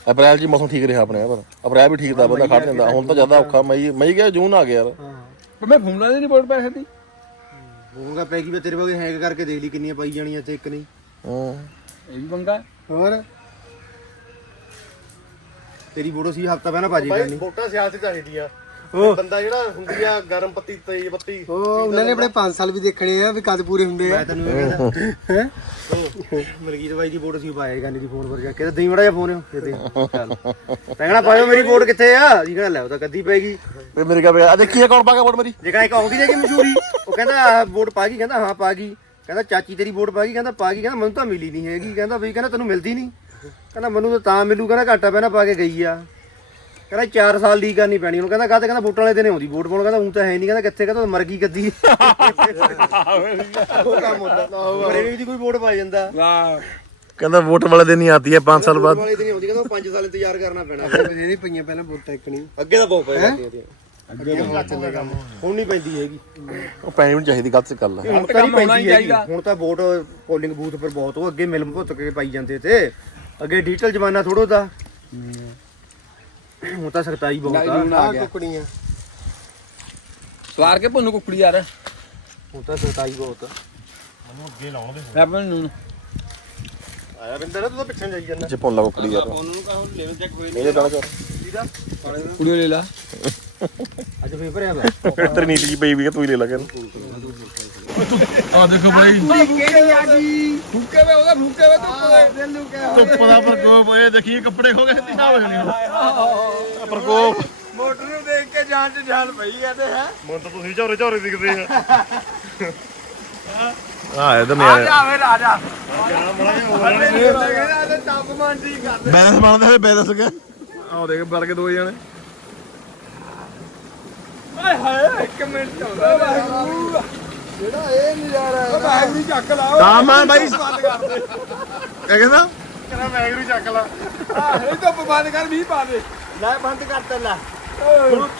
ਅਪ੍ਰੈਲ 'ਚ ਹੀ ਮੌਸਮ ਠੀਕ ਰਿਹਾ ਆਪਣੇ ਪਰ ਅਪ੍ਰੈਲ ਵੀ ਠੀਕ ਤਾਂ ਬੰਦਾ ਖੜ ਜਾਂਦਾ। ਹੁਣ ਤਾਂ ਜ਼ਿਆਦਾ ਔਖਾ ਮਈ ਮਈ ਗਿਆ ਜੂਨ ਆ ਗਿਆ ਯਾਰ। ਮੈਂ ਫੋਨ ਲਾ ਨਹੀਂ ਵੋਟ ਪੈਸੇ ਦੀ। ਹੋਊਗਾ ਪੈਗੀ ਵੀ ਤੇਰੇ ਵਰਗੇ ਹੈਂਗ ਕਰਕੇ ਦੇਖ ਲਈ ਕਿੰਨੀਆਂ ਪਾਈ ਜਾਣੀਆਂ ਤੇ ਇੱਕ ਨਹੀਂ। ਹਾਂ। ਇਹ ਵੀ ਪੰਗਾ। ਹੋਰ? ਤੇਰੀ ਬੋੜੋ ਸੀ ਹਫਤਾ ਪਹਿਲਾਂ ਪਾਜੀ ਬਾਈ ਕਰਨੀ। ਵੋਟਾਂ ਸਿਆਸਤ ਚਾਹੀਦੀ ਆ ਬੰਦਾ ਜਿਹੜਾ ਹੁੰਦੀ ਆ ਗਰਮ ਪੱਤੀ ਤੇਜ਼ ਪੱਤੀ। ਉਹ ਉਹਨਾਂ ਨੇ ਆਪਣੇ 5 ਸਾਲ ਵੀ ਦੇਖਣੇ ਆ ਵੀ ਕਦ ਪੂਰੇ ਹੁੰਦੇ ਆ। ਮੈਂ ਤੈਨੂੰ ਇਹ ਕਹਿੰਦਾ ਮਲਕੀਤ ਬਾਈ ਦੀ ਵੋਟ ਸੀ ਪਾਏ ਗਾਨੀ ਦੀ ਫੋਨ ਪਰ ਜਾ ਕੇ ਦਈ ਮੜਾ ਜਾ ਫੋਨ ਕਿਤੇ ਚੱਲ। ਤੈਨੂੰ ਪਾਇਓ ਮੇਰੀ ਵੋਟ ਕਿੱਥੇ ਆ? ਜੀ ਕਹਿੰਦਾ ਲੈ ਉਹ ਤਾਂ ਕੱਦੀ ਪੈਗੀ ਤੇ ਮੇਰੇ ਕਹੇ ਆ ਦੇਖੀਏ ਕੌਣ ਪਾਗਾ ਵੋਟ ਮੇਰੀ? ਜੇ ਕਹਿੰਦਾ ਇੱਕ ਆਉਂਦੀ ਰਹੀ ਮਸ਼ਹੂਰੀ ਉਹ ਕਹਿੰਦਾ ਵੋਟ ਪਾ ਗਈ। ਕਹਿੰਦਾ ਹਾਂ ਪਾ ਗਈ। ਕਹਿੰਦਾ ਚਾਚੀ ਤੇਰੀ ਵੋਟ ਪਾ ਗਈ। ਕਹਿੰਦਾ ਪਾ ਗਈ। ਕਹਿੰਦਾ ਮੈਨੂੰ ਤਾਂ ਮਿਲੀ ਨਹੀਂ ਹੈਗੀ। ਕਹਿੰਦਾ ਬਈ ਕਹਿੰਦਾ ਤੈਨੂੰ ਮਿਲਦੀ ਨਹੀਂ। ਕਹਿੰਦਾ ਮੈਨੂੰ ਤਾਂ ਤਾਂ ਮਿਲੂ। ਕਹਿੰਦਾ ਘਾਟਾ ਪੈਣਾ ਪਾ ਕੇ ਗਈ ਆ। ਕਹਿੰਦਾ 4 ਸਾਲ ਦੀ ਕਰਨੀ ਪੈਣੀ। ਉਹਨੂੰ ਕਹਿੰਦਾ ਕਾਹਤੇ ਕਹਿੰਦਾ ਵੋਟਾਂ ਵਾਲੇ ਦਿਨ ਆਉਂਦੀ। ਵੋਟ ਪਾਉਣ ਕਹਿੰਦਾ ਹੁਣ ਤਾਂ ਹੈ ਨਹੀਂ ਕਹਿੰਦਾ ਕਿੱਥੇ ਕਹਿੰਦਾ ਮਰ ਗਈ ਗੱਦੀ। ਉਹ ਕੰਮ ਹੁੰਦਾ। ਮਰੇ ਵੀ ਦੀ ਕੋਈ ਵੋਟ ਪਾ ਜਾਂਦਾ। ਵਾਹ ਕਹਿੰਦਾ ਵੋਟ ਵਾਲੇ ਦਿਨ ਹੀ ਆਤੀ ਹੈ 5 ਸਾਲ ਬਾਅਦ। ਵਾਲੇ ਦਿਨ ਆਉਂਦੀ ਕਹਿੰਦਾ 5 ਸਾਲ ਇੰਤਜ਼ਾਰ ਕਰਨਾ ਪੈਣਾ। ਬਥੇਰੇ ਪਈਆਂ ਪਹਿਲਾਂ ਵੋਟਾਂ ਇੱਕ ਨਹੀਂ। ਅੱਗੇ ਤਾਂ ਬਹੁਤ ਪੈ ਜਾਂਦੀਆਂ ਤੀਆਂ ਹੁਣ ਨਹੀਂ ਪੈਂਦੀ ਹੈਗੀ। ਉਹ ਪੈਣੀ ਵੀ ਨੀ ਚਾਹੀਦੀ ਗਲਤ ਗੱਲ ਹੈ ਹੁਣ ਤਾਂ ਨਹੀਂ ਪੈਂਦੀ ਹੈਗੀ। ਹੁਣ ਤਾਂ ਵੋਟ ਪੋਲਿੰਗ ਬੂਥ ਪਰ ਬਹੁਤ ਉਹ ਅੱਗੇ ਮਿਲ ਭੁੱਤ ਕੇ ਪਾਈ ਜਾਂਦੇ ਤੇ। ਅੱਗੇ ਡਿਜੀਟਲ ਜ਼ਮਾਨਾ ਥੋੜੋ ਦਾ ਹੁਣ ਤਾਂ ਸਖਤਾਈ ਬਹੁਤ ਆ। ਆ ਆ ਕੁਕੜੀਆਂ। ਸਵਾਰ ਕੇ ਭੁੰਨ ਕੁਕੜੀ ਯਾਰ। ਹੁਣ ਤਾਂ ਸਖਤਾਈ ਬਹੁਤ ਆ। ਅੱਗੇ ਲਾਉਣ ਦੇ ਮੈਂ ਆਪਣੇ ਨੂੰ ਆਇਆ ਬਿੰਦਰ ਤੂੰ ਤਾਂ ਪਿੱਛੇ ਜਾਈ ਜਾਂਦਾ। ਜੇ ਪੁੰਨ ਲਾ ਕੁੜੀ ਯਾਰ। ਉਹਨੂੰ ਕਹੋ ਲੈਵਲ ਚੈੱਕ ਹੋਏ ਇਹ ਤਾਂ ਕਰ ਕੁੜੀ ਲੈ ਲਾ। ਅੱਜ ਫੇਰ ਭਰਿਆ ਪਿਆ। ਤੇਰੀ ਨੀਤੀ ਜੀ ਪਈ ਵੀ ਤੂੰ ਹੀ ਲੈ ਲਾ ਕੇ। ਆ ਦੇਖੋ ਬਾਈ। ਕਿਹੜੀ ਆ ਗਈ ਫੂਕੇ ਵੇ ਉਹਦਾ ਫੂਕੇ ਵੇ ਧੁੱਪ ਦੇ ਕਹਿ ਧੁੱਪ ਦਾ ਪ੍ਰਕੋਪ ਇਹ ਦੇਖੀ ਕੱਪੜੇ ਖੋ ਗਏ ਤੇ ਹੋ ਜਾਣੀ ਪ੍ਰਕੋਪ। ਮੋਟਰ ਨੂੰ ਦੇਖ ਕੇ ਜਾਨ ਚ ਜਾਨ ਪਈ ਆ ਤੇ ਹੈ? ਮਨ ਤਾਂ ਤੁਸੀਂ ਝੋਰੇ ਝੋਰੇ ਦਿਖਦੇ ਆ। ਆ ਇਹਦਾ ਆ ਜਾ। ਵੇ ਕਹਿੰਦਾ ਤੇ ਤਾਪਮਾਨ ਠੀਕ ਕਰ ਬੈਲੈਂਸ ਬਣਦਾ ਹੈ ਬੈਲੈਂਸ ਗਿਆ। ਆ ਦੇਖ ਬਲ ਕੇ ਦੋ ਜਣੇ। ਹਾਏ ਹਾਏ ਇੱਕ ਮਿੰਟ। ਹੁੰਦਾ ਵਾਹਿਗੁਰੂ। ਜਿਹੜਾ ਇਹ ਨਜ਼ਾਰਾ ਹੈ ਵਾਹਿਗੁਰੂ ਚੱਕ ਲਾਓ ਤਾਂ ਮੈਂ ਬਾਈ ਬੰਦ ਕਰ ਦੇ। ਕਿਆ ਕਹਿੰਦਾ? ਕਹਿੰਦਾ ਮੈਗਰੂ ਚੱਕ ਲਾ। ਆਹ ਇਹ ਧੁੱਪ ਬੰਦ ਕਰ ਮੀਂਹ ਪਾ ਦੇ। ਲੈ ਬੰਦ ਕਰ ਤੇ ਲੈ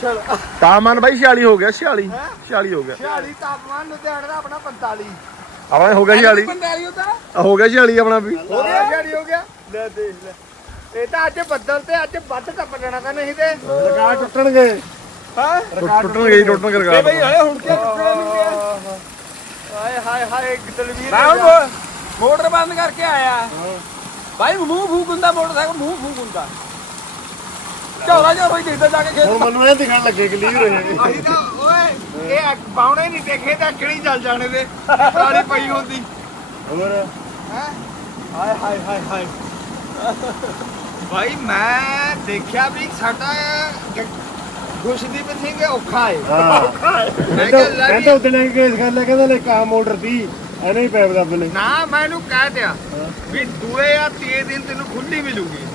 ਛਲ ਤਾਪਮਾਨ ਬਾਈ 46 ਹੋ ਗਿਆ 46 46 ਹੋ ਗਿਆ। 46 ਤਾਪਮਾਨ ਲੁਧਿਆਣਾ ਦਾ ਆਪਣਾ 45 ਆਪਣਾ ਹੋ ਗਿਆ 46 45 ਹੁੰਦਾ ਆ ਹੋ ਗਿਆ 46 ਆਪਣਾ ਵੀ। ਹੋ ਗਿਆ? ਛੜੀ ਹੋ ਗਿਆ? ਲੈ ਦੇਖ ਲੈ। ਇਹ ਤਾਂ ਅੱਜ ਬੱਦਲ ਤੇ ਅੱਜ ਵੱਧ ਟੱਪ ਜਾਣਾ ਤਾਂ ਨਹੀਂ ਤੇ। ਰਿਕਾਰਡ ਟੁੱਟਣਗੇ। ਹਾਂ? ਟੁੱਟਣ ਗਈ ਟੁੱਟਣ ਕਰ ਗਾ ਬਈ ਹਲੇ ਹੁਣ ਕੀ ਟੁੱਟਣਾ ਨਹੀਂ ਗਿਆ ਹਾਏ ਹਾਏ ਹਾਏ ਦਲਵੀਰ ਮੈਂ ਹੁਣ ਮੋ- ਮੋਟਰ ਬੰਦ ਕਰਕੇ ਆਇਆ। ਭਾਈ ਮੂੰਹ ਫੂਕ ਹੁੰਦਾ ਮੋਟਰਸਾਈਕਲ ਮੂੰਹ ਫੂਕ ਹੁੰਦਾ। ਝੋਲਾ ਜਿਹਾ ਕੋਈ ਦਿਖਦਾ ਜਾ ਕੇ ਖੇਤ ਹੁਣ ਮੈਨੂੰ ਇਹ ਦਿਖਣ ਲੱਗੇ ਕਲੀਅਰ ਇਹ ਅਸੀਂ ਤਾਂ ਓਏ ਇਹ ਬਾਉਣੇ ਨਹੀਂ ਦੇਖੇ ਤਾਂ ਅੱਖਣੀ ਚੱਲ ਜਾਣੇ ਦੇ ਸਾਰੀ ਪਈ ਹੁੰਦੀ। ਹੋਰ? ਹੈ? ਹਾਏ ਹਾਏ ਹਾਏ ਹਾਏ। ਭਾਈ ਮੈਂ ਦੇਖਿਆ ਵੀ ਸਾਡਾ ਗੁਸ਼ਦੀਪ ਸਿੰਘ ਔਖਾ ਹੈ। ਹਾਂ। ਮੈਂ ਕਹਿੰਦਾ ਕਿਹਾ ਲੈ ਕਹਿੰਦਾ ਵੀ- ਉਦੋਂ ਹੀ ਕੇਸ ਕਰ ਲਿਆ ਕਹਿੰਦਾ ਲੈ ਕਾ ਮੋਟਰ ਦੀ ਐਨੇ ਹੀ ਪੈਪ ਦੱਬ ਨੇ ਨਾ ਮੈਂ ਇਹਨੂੰ ਕਹਿ ਦਿਆ ਵੀ ਦੂਏ ਜਾਂ ਤੀਏ ਦਿਨ ਤੈਨੂੰ ਖੁੱਲੀ ਮਿਲੂਗੀ।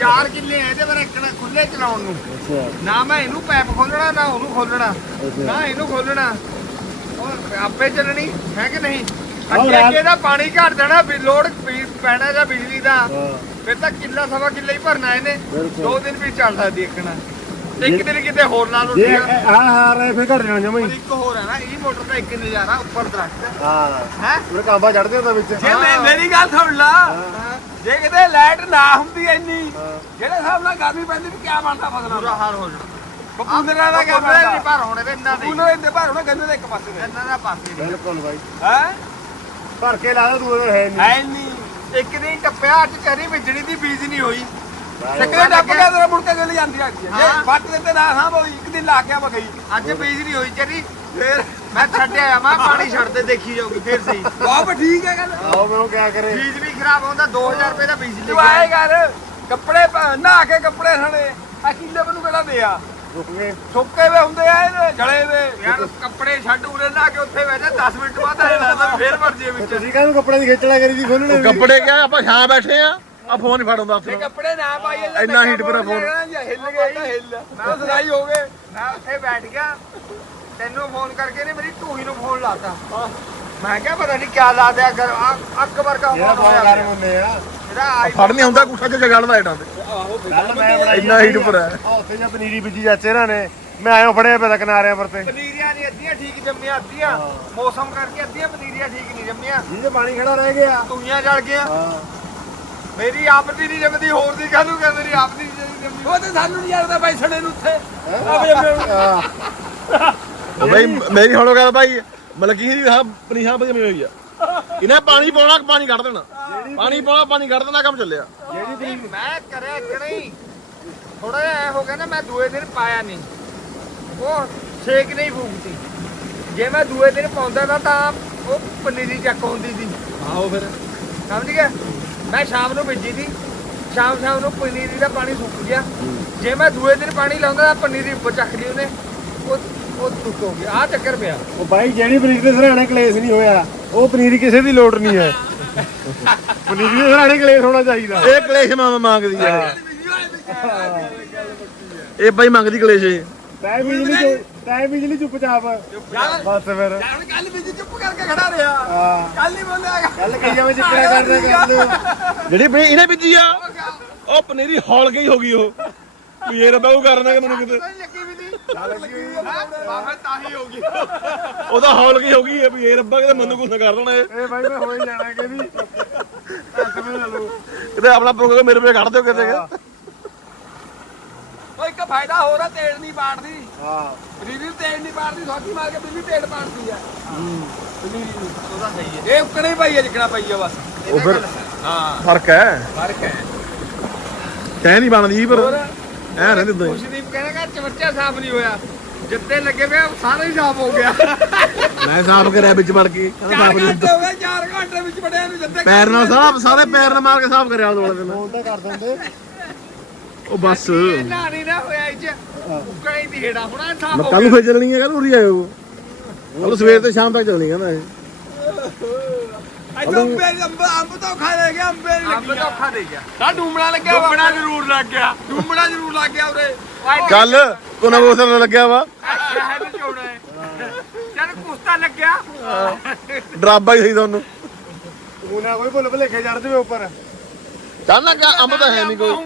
ਚਾਰ ਕਿੱਲੇ ਐ ਤੇ ਪਰ ਇੱਕਣਾ ਖੁੱਲੇ ਚਲਾਉਣ ਨੂੰ। ਅੱਛਾ। ਨਾ ਮੈਂ ਇਹਨੂੰ ਪੈਪ ਖੋਲਣਾ ਨਾ ਉਹਨੂੰ ਖੋਲਣਾ ਨਾ ਇਹਨੂੰ ਖੋਲਣਾ ਆਪੇ ਚੱਲਣੀ ਹੈ ਕਿ ਨਹੀਂ? ਆਹੋ ਅੱਗੇ ਰਾਤ- ਅੱਗੇ ਦਾ ਪਾਣੀ ਘਟ ਜਾਣਾ ਵੀ ਲੋਡ ਪੀ- ਪੈਣਾ ਜਾਂ ਬਿਜਲੀ ਦਾ। ਹਾਂ। ਫਿਰ ਤਾਂ ਕਿੱਲਾ ਸਵਾ ਕਿੱਲਾ ਹੀ ਭਰਨਾ ਇਹਨੇ। ਬਿਲਕੁਲ। ਦੋ ਦਿਨ ਵੀ ਚੱਲ ਸਕਦੀ ਇੱਕਣਾ ਇੱਕ ਦਿਨ ਕਿਤੇ ਹੋਰ ਲਾ ਲਓ ਜੇ ਆ? ਹਾਰ ਹੈ ਫਿਰ ਘਟ ਜਾਣਾ ਜਮਾ ਪਰ ਹੀ ਇੱਕ ਹੋਰ ਹੈ ਨਾ ਇਹ ਮੋਟਰ ਦਾ ਇੱਕ ਨਜ਼ਾਰਾ ਉੱਪਰ ਦਰਖਤ। ਹਾਂ। ਹੈ? ਉਹ ਕਾਂਬਾ ਚੜਦੇ ਹੁੰਦਾ ਵਿੱਚ। ਜੇ ਮੈਂ ਮੇਰੀ ਗੱਲ ਸੁਣ ਲਾ। ਜੇ ਕਿਤੇ ਲਾਈਟ ਨਾ ਹੁੰਦੀ ਇੰਨੀ ਜਿਹੜੇ ਹਿਸਾਬ ਨਾਲ ਗਰਮੀ ਪੈਂਦੀ ਵੀ ਕਿਆ ਬਣਦਾ ਫਸਲਾਂ ਬੁਰਾ ਦਾ ਹਾਲ ਹੋ ਜਾਣਾ। ਬਪੂਦਰਾ ਦਾ ਕਿਆ ਨਹੀਂ ਬਣਦਾ ਭਰ ਹੋਣੇ ਤੇ ਇੰਨਾ ਨਹੀਂ। ਉਹਨਾਂ ਦੇ ਭਰ ਹੋਣਾ ਗੰਨੇ ਦੇ ਇੱਕ ਪਾਸੇ ਦੇ। ਇੰਨਾ ਦਾ ਪਾਸੇ ਨਹੀਂ ਬਿਲਕੁਲ ਬਾਈ। ਹੈ? ਭਰ ਕੇ ਲਾ ਦੋ ਦੂਏ ਦਿਨ ਹੈ ਨਹੀਂ। ਐ ਨਹੀਂ। ਇੱਕ ਦਿਨ ਟੱਪਿਆ ਅੱਜ ਚਰੀ ਵਿਜਣੀ ਦੀ ਬੀਜ ਨਹੀਂ ਹੋਈ। ਚੱਕਰੇ ਡੱਬ ਗਿਆ ਤੇਰਾ ਮੁੜ ਕੇ ਗੱਲ ਜਾਂਦੀ ਆ ਜੇ ਹਾਂ। ਵੱਟ ਦੇ ਤੇ ਨਾ ਸਾਂਭ ਹੋਈ ਇੱਕ ਦਿਨ ਲਾ ਕੇ ਆ ਗਈ। ਅੱਜ ਬੀਜ ਨਹੀਂ ਹੋਈ ਚਰੀ ਫੇਰ ਮੈਂ ਛੱਡਿਆ ਮੈਂ ਪਾਣੀ ਛੱਡਦੇ ਦੇਖੀ ਜਾਊਗੀ ਫੇਰ ਸਹੀ। ਬਾਪ ਠੀਕ ਹੈ ਗੱਲ। ਆਓ ਮੈਂ ਉਹ ਕਿਆ ਕਰੇ? ਬੀਜ ਵੀ ਖਰਾਬ ਹੁੰਦਾ 2000 ਰੁਪਏ ਦਾ ਬੀਜ ਤੂੰ ਆਏ ਕਰ ਕੱਪੜੇ ਨਹਾ ਕੇ ਕੱਪੜੇ ਸਣੇ ਆ ਕਿੱਲੇ ਮੈਨੂੰ ਕਿਹੜਾ ਦੇ ਆ ਸੁੱਕੇ ਵੇ ਹੁੰਦੇ ਆ ਇਹਦੇ ਜਲੇ ਵੇ। ਯਾਰ ਕੱਪੜੇ ਛੱਡ ਉਰੇ ਨਾ ਕੇ ਉੱਥੇ ਬਹਿ ਜਾ 10 ਮਿੰਟ ਬਾਅਦ ਲੱਗਦਾ ਵੀ ਫੇਰ ਵੜ ਜੇ ਵਿੱਚ। ਤੁਸੀਂ ਕਾਹਨੂੰ ਕੱਪੜੇ ਦੀ ਖੇਚਲਾ ਕਰੀ ਦੀ ਖੋਲਣੇ ਕੱਪੜੇ ਕਿਆ ਆਪਾਂ ਛਾਂ ਬੈਠੇ ਆ। ਆ ਫੋਨ ਹੀ ਫੜ ਹੁੰਦਾ ਜੇ ਹੱਥ ਕੱਪੜੇ ਨਾ ਪਾਈਏ ਤਾਂ ਇੰਨਾ ਹੀਟ ਭਰਾ ਫੋਨ। ਜਾਣਾ ਜਾਂ ਹਿੱਲ ਗਏ ਤਾਂ ਹਿੱਲ। ਮੈਂ ਸਦਾਈ ਹੋ ਗਏ ਮੈਂ ਉੱਥੇ ਬੈਠ ਗਿਆ। ਤੈਨੂੰ ਫੋਨ ਕਰਕੇ ਨੇ ਮੇਰੀ ਢੂਹੀ ਨੂੰ ਫੋਨ ਲਾਤਾ। ਮੈਂ ਕਿਹਾ ਪਤਾ ਨਹੀਂ ਕਿਆ ਲਾ ਦਿਆ ਕਰ ਅੱਗ ਵਰਗਾ ਹੋਇਆ। ਮੁੰਨੇ ਆ ਇਹਦਾ ਫੜ ਨਹੀਂ ਹੁੰਦਾ ਕੁੱਠਾ ਚ ਜਗੜਦਾ ਇਟਾਂ ਤੇ। ਕੱਲ ਮੈਂ ਬਣਾਈ ਇੰਨਾ ਹੀਟ ਪਰ ਹੈ ਆ ਉੱਥੇ ਜਾਂ ਪਨੀਰੀ ਬੀਜੀ ਚਾਚੇ ਇਹਨਾਂ ਨੇ। ਮੈਂ ਆਇਓ ਫੜਿਆ ਪਿਆ ਤਾਂ ਕਿਨਾਰਿਆਂ ਪਰ ਤੇ। ਪਨੀਰੀਆਂ ਨਹੀਂ ਅੱਧੀਆਂ ਠੀਕ ਜੰਮੀਆਂ ਅੱਧੀਆਂ। ਮੌਸਮ ਕਰਕੇ ਅੱਧੀਆਂ ਪਨੀਰੀਆਂ ਠੀਕ ਨਹੀਂ ਜੰਮੀਆਂ। ਜਿਹਦੇ ਪਾਣੀ ਖੜਾ ਰਹਿ ਗਿਆ। ਤੂਈਆਂ ਜਲ ਗਈਆਂ। ਹਾਂ। ਮੇਰੀ ਆਪ ਦੀ ਨਹੀਂ ਜੰਮਦੀ ਹੋਰ ਦੀ ਕਾਹਨੂੰ ਕਿ ਮੇਰੀ ਆਪ ਦੀ ਨਹੀਂ ਜੰਮਦੀ ਉਹ ਤੇ ਸਾਨੂੰ ਨਹੀਂ ਯਾਰਦਾ ਬੈਠਣੇ ਨੂੰ ਉੱਥੇ। ਉਹ ਬਈ ਮੇਰੀ ਹੁਣ ਗੱਲ ਭਾਈ ਮਤਲਬ ਕੀ ਹਾਂ ਪਨੀਸ਼ਾ ਬਈ ਹੋਈ ਆ। ਇਹਨੇ ਪਾਣੀ ਪਾਉਣਾ ਪਾਣੀ ਕੱਢ ਦੇਣਾ। ਪਾਣੀ ਪਾਉਣਾ ਪਾਣੀ ਕੱਢ ਦੇਣਾ ਕੰਮ ਚੱਲਿਆ। ਨਹੀਂ, ਮੈਂ ਕਰਿਆ ਕਿ ਨਹੀਂ? ਥੋੜਾ ਜਿਹਾ ਐ ਹੋ ਗਿਆ ਨਾ ਮੈਂ ਦੂਏ ਦਿਨ ਪਾਇਆ ਨਹੀਂ। ਉਹ ਛੇਕ ਨਹੀਂ ਫੂਕਤੀ ਜੇ ਮੈਂ ਦੂਏ ਦਿਨ ਪਾਉਂਦਾ ਨਾ ਤਾਂ ਉਹ ਪਨੀਰੀ ਚੱਕ ਹੁੰਦੀ ਸੀ। ਆਓ ਫਿਰ। ਸਮਝ ਗਿਆ? ਮੈਂ ਸ਼ਾਮ ਨੂੰ ਭੇਜੀ ਸੀ। ਸ਼ਾਮ ਸ਼ਾਮ ਨੂੰ ਪਨੀਰੀ ਦਾ ਪਾਣੀ ਸੁੱਕ ਗਿਆ। ਜੇ ਮੈਂ ਦੂਏ ਦਿਨ ਪਾਣੀ ਲਾਉਂਦਾ ਤਾਂ ਪਨੀਰੀ ਉੱਪਰ ਚੱਕ ਲਈ ਉਹਨੇ। ਉਹ ਉਹ ਟੁੱਟ ਹੋ ਗਿਆ। ਆ ਚੱਕਰ ਪਿਆ। ਉਹ ਬਾਈ ਜਿਹੜੀ ਪਨੀਰੀ ਦੇ ਸਰਾਣੇ ਕਲੇਸ਼ ਨਹੀਂ ਹੋਇਆ ਉਹ ਪਨੀਰੀ ਕਿਸੇ ਦੀ ਲੋੜ ਨਹੀਂ ਹੈ। ਪਨੀਰੀ ਦੇ ਸਰਾਣੇ ਕਲੇਸ਼ ਹੋਣਾ ਚਾਹੀਦਾ। ਇਹ ਕਲੇਸ਼ ਮਾਮਾ ਮੰਗਦੀ ਆ। ਇਹ ਬਾਈ ਮੰਗਦੀ ਕਲੇਸ਼। ਇਹ ਤੈ ਬਿਜਲੀ ਤੈ ਬਿਜਲੀ ਚੁੱਪਚਾਪ ਬਸ ਫਿਰ। ਜਾਣ ਕੱਲ ਵੀ ਚੁੱਪ ਕਰਕੇ ਖੜਾ ਰਿਹਾ ਹਾਂ ਕੱਲ ਨਹੀਂ ਬੋਲਿਆ ਗੱਲ। ਕਹੀ ਜਾਵੇ ਚੱਕਰਾ ਕਰਦੇ ਕਰ ਲਓ ਜਿਹੜੀ ਬਈ ਇਹਨੇ ਬੀਜੀ ਆ ਉਹ ਪਨੀਰੀ ਹੌਲ ਗਈ ਹੋ ਗਈ ਉਹ। ਵੀ ਇਹ ਰੱਬਾ ਉਹ ਕਰਨਾ ਕਿ ਮੈਨੂੰ ਕਿਤੇ। ਲੱਗੀ ਵੀ ਨਹੀਂ ਬਾਬਾ ਤਾਂ ਹੀ ਹੋ ਗਈ ਉਹਦਾ ਹੌਲ ਗਈ ਹੋ ਗਈ ਹੈ ਵੀ ਇਹ ਰੱਬਾ ਕਿਤੇ ਮੈਨੂੰ ਕੁਛ ਨਾ ਕਰ ਦੇਣਾ ਇਹ। ਇਹ ਬਾਈ ਮੈਂ ਹੋ ਹੀ ਜਾਣਾ ਕਿ ਵੀ। ਕਿਤੇ ਆਪਣਾ ਪ੍ਰੋਗਰਾਮ ਮੇਰੇ ਪੇ ਕੱਢ ਦਿਓ ਕਿਤੇ। ਫਾਇਦਾ ਹੋਰ ਆ ਤੇਲ ਨਹੀਂ ਪਾੜਦੀ। ਹਾਂ। ਪਨੀਰੀ ਤੇਲ ਨਹੀਂ ਪਾੜਦੀ ਸੌਕੀ ਮਾਰ ਕੇ ਬਿਜਲੀ ਤੇਲ ਪਾੜਦੀ ਆ। ਉਹਦਾ ਸਹੀ ਹੈ। ਇਹ ਉੱਕਣੇ ਪਈ ਜਿੱਕਣਾ ਪਈ ਆ ਬਸ। ਉਹ ਫਿਰ ਹਾਂ। ਫ਼ਰਕ ਹੈ? ਫ਼ਰਕ ਹੈ। ਕਹਿ ਨਹੀਂ ਬਣਦੀ ਪਰ ਐ ਰਹਿੰਦੇ ਹੀ ਖੁਸ਼ਦੀਪ ਕਹਿੰਦਾ ਕਿ ਚਮੱਚਾ ਸਾਫ਼ ਨਹੀਂ ਹੋਇਆ। ਜਿੱਤੇ ਲੱਗੇ ਵੇ ਸਾਰਾ ਹੀ ਸਾਫ਼ ਹੋ ਗਿਆ। ਮੈਂ ਸਾਫ਼ ਕਰਿਆ ਵਿੱਚ ਵੜ ਕੇ। ਕਹਿੰਦਾ ਸਾਫ਼ ਨਹੀਂ ਹੋ ਗਏ 4 ਘੰਟੇ ਵਿੱਚ ਬੜਿਆ ਨੂੰ ਜਿੱਤੇ। ਪੈਰ ਨਾਲ ਸਾਰਾ ਸਾਰੇ ਪੈਰ ਨਾਲ ਮਾਰ ਕੇ ਸਾਫ਼ ਕਰਿਆ ਉਹਦੇ ਦਿਨ। ਫੋਨ ਤਾਂ ਕਰ ਦਿੰਦੇ। ਉਹ ਬਸ। ਨਾ ਨਹੀਂ ਨਾ ਹੋਇਆ ਇੱਚ ਕਹੀਂ ਦੀ ਹੇੜਾ ਹੁਣ ਸਾਫ਼ ਮੈਂ ਹੋ ਕੱਲ ਨੂੰ ਫੇਰ ਚੱਲਣੀ ਹੈ ਕੱਲ ਉਰੀ ਆਇਓ। ਕੱਲ ਸਵੇਰ ਤੇ ਸ਼ਾਮ ਤੱਕ ਚੱਲਣੀ ਕਹਿੰਦਾ ਇਹ ਗਿਆ ਅੰਬੇ ਅੰਬ ਅੰਬ ਤਾਂ ਖਾ ਲੈ ਗਿਆ ਅੰਬੇ ਨਹੀਂ ਅੰਬ ਤਾਂ ਖਾ ਦੇ ਗਿਆ। ਨਾ ਡੂਮਣਾ ਲੱਗਿਆ ਡੂਮਣਾ ਜ਼ਰੂਰ ਲੱਗ ਗਿਆ। ਡੂਮਣਾ ਜ਼ਰੂਰ ਲੱਗ ਗਿਆ ਉਰੇ। ਕੱਲ ਕੋਨਾ ਬੋਸਰ ਲੱਗਿਆ ਵਾ। ਹੈ ਜਦ ਕੁਸਤਾ ਲੱਗਿਆ। ਡਰਾਬਾ ਹੀ ਸਹੀ ਤੁਹਾਨੂੰ। ਉਹਨਾਂ ਕੋਈ ਭੁੱਲ ਭੁਲੇਖੇ ਚੜ ਜਵੇ ਉੱਪਰ। ਚਾਹਨਾ ਕਿ ਅੰਬ ਤਾਂ ਹੈ ਨਹੀਂ ਕੋਈ।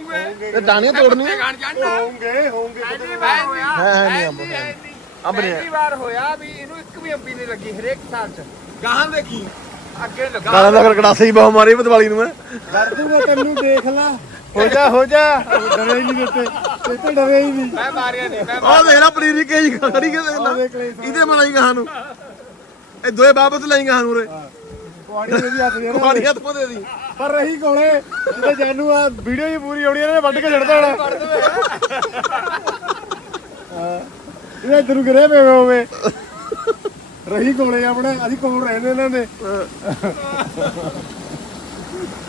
ਤੇ ਗਾਣ ਜਾਂਦਾ ਹੋਣਗੇ ਹੋਣਗੇ ਪਹਿਲੀ ਵਾਰ ਹੋਇਆ। ਹੈ, ਹੈ ਨਹੀਂ ਅੰਬ, ਪਹਿਲੀ- ਹੈ ਪਹਿਲੀ- ਅੰਬ ਨਹੀਂ ਹੈ। ਪਹਿਲੀ ਵਾਰ ਹੋਇਆ ਵੀ ਇਹਨੂੰ ਇੱਕ ਵੀ ਅੰਬੀ ਨਹੀਂ ਲੱਗੀ ਹਰੇਕ ਸਾਲ ਚ। ਗਾਹਾਂ ਦੇਖੀ ਅੱਗੇ ਲੱਗਾ। ਕਾਲਾ ਦਾ ਫਿਰ ਕੜਾਸੇ ਹੀ ਬਹੁਤ ਮਾਰੀ ਬਦਵਾਲੀ ਨੂੰ ਮੈਂ। ਦੂੰਗਾ ਤੈਨੂੰ ਦੇਖ ਲੈ। ਹੋ ਜਾ ਹੋ ਜਾ। ਡਰੇ ਹੀ ਨਹੀਂ ਦਿੱਤੇ ਤੇ ਤਾਂ ਡਰੇ ਹੀ ਨਹੀਂ। ਮੈਂ ਮਾਰਿਆ ਨਹੀਂ ਮੈਂ ਆਹ ਦੇਖ ਲੈ ਪਨੀਰੀ ਕੇਜ ਖੜੀ ਕੇ ਦੇਖ ਲੈ। ਇਹਦੇ ਮਲਾਈ ਗਾਹਾਂ ਨੂੰ। ਇਹ ਦੋਏ ਬਾਬਤ ਲਈ ਗਾਹਾਂ ਨੂੰ ਰੇ ਕੁਆੜੀ ਦੇ ਵੀ ਹੱਥ ਦੇ ਨਾ ਪਾਣੀ ਹੱਥ ਪੋਦੇ ਦੀ। ਪਰ ਰਹੀ ਕੋਲੇ ਜਿੱਦਾਂ ਜਾਨੂ ਆ ਵੀਡੀਓ ਹੀ ਪੂਰੀ ਆਉਣੀ ਇਹਨੇ ਵੱਢ ਕੇ ਛੱਡ ਦੇਣਾ। ਇਹ ਇਧਰ ਨੂੰ ਗਿਰੇ ਪਏ ਹੋਵੇ ਰਹੀ ਕੋਲੇ ਆਪਣੇ ਅਸੀਂ ਕੋਲ ਰਹਿੰਦੇ ਇਹਨਾਂ ਦੇ।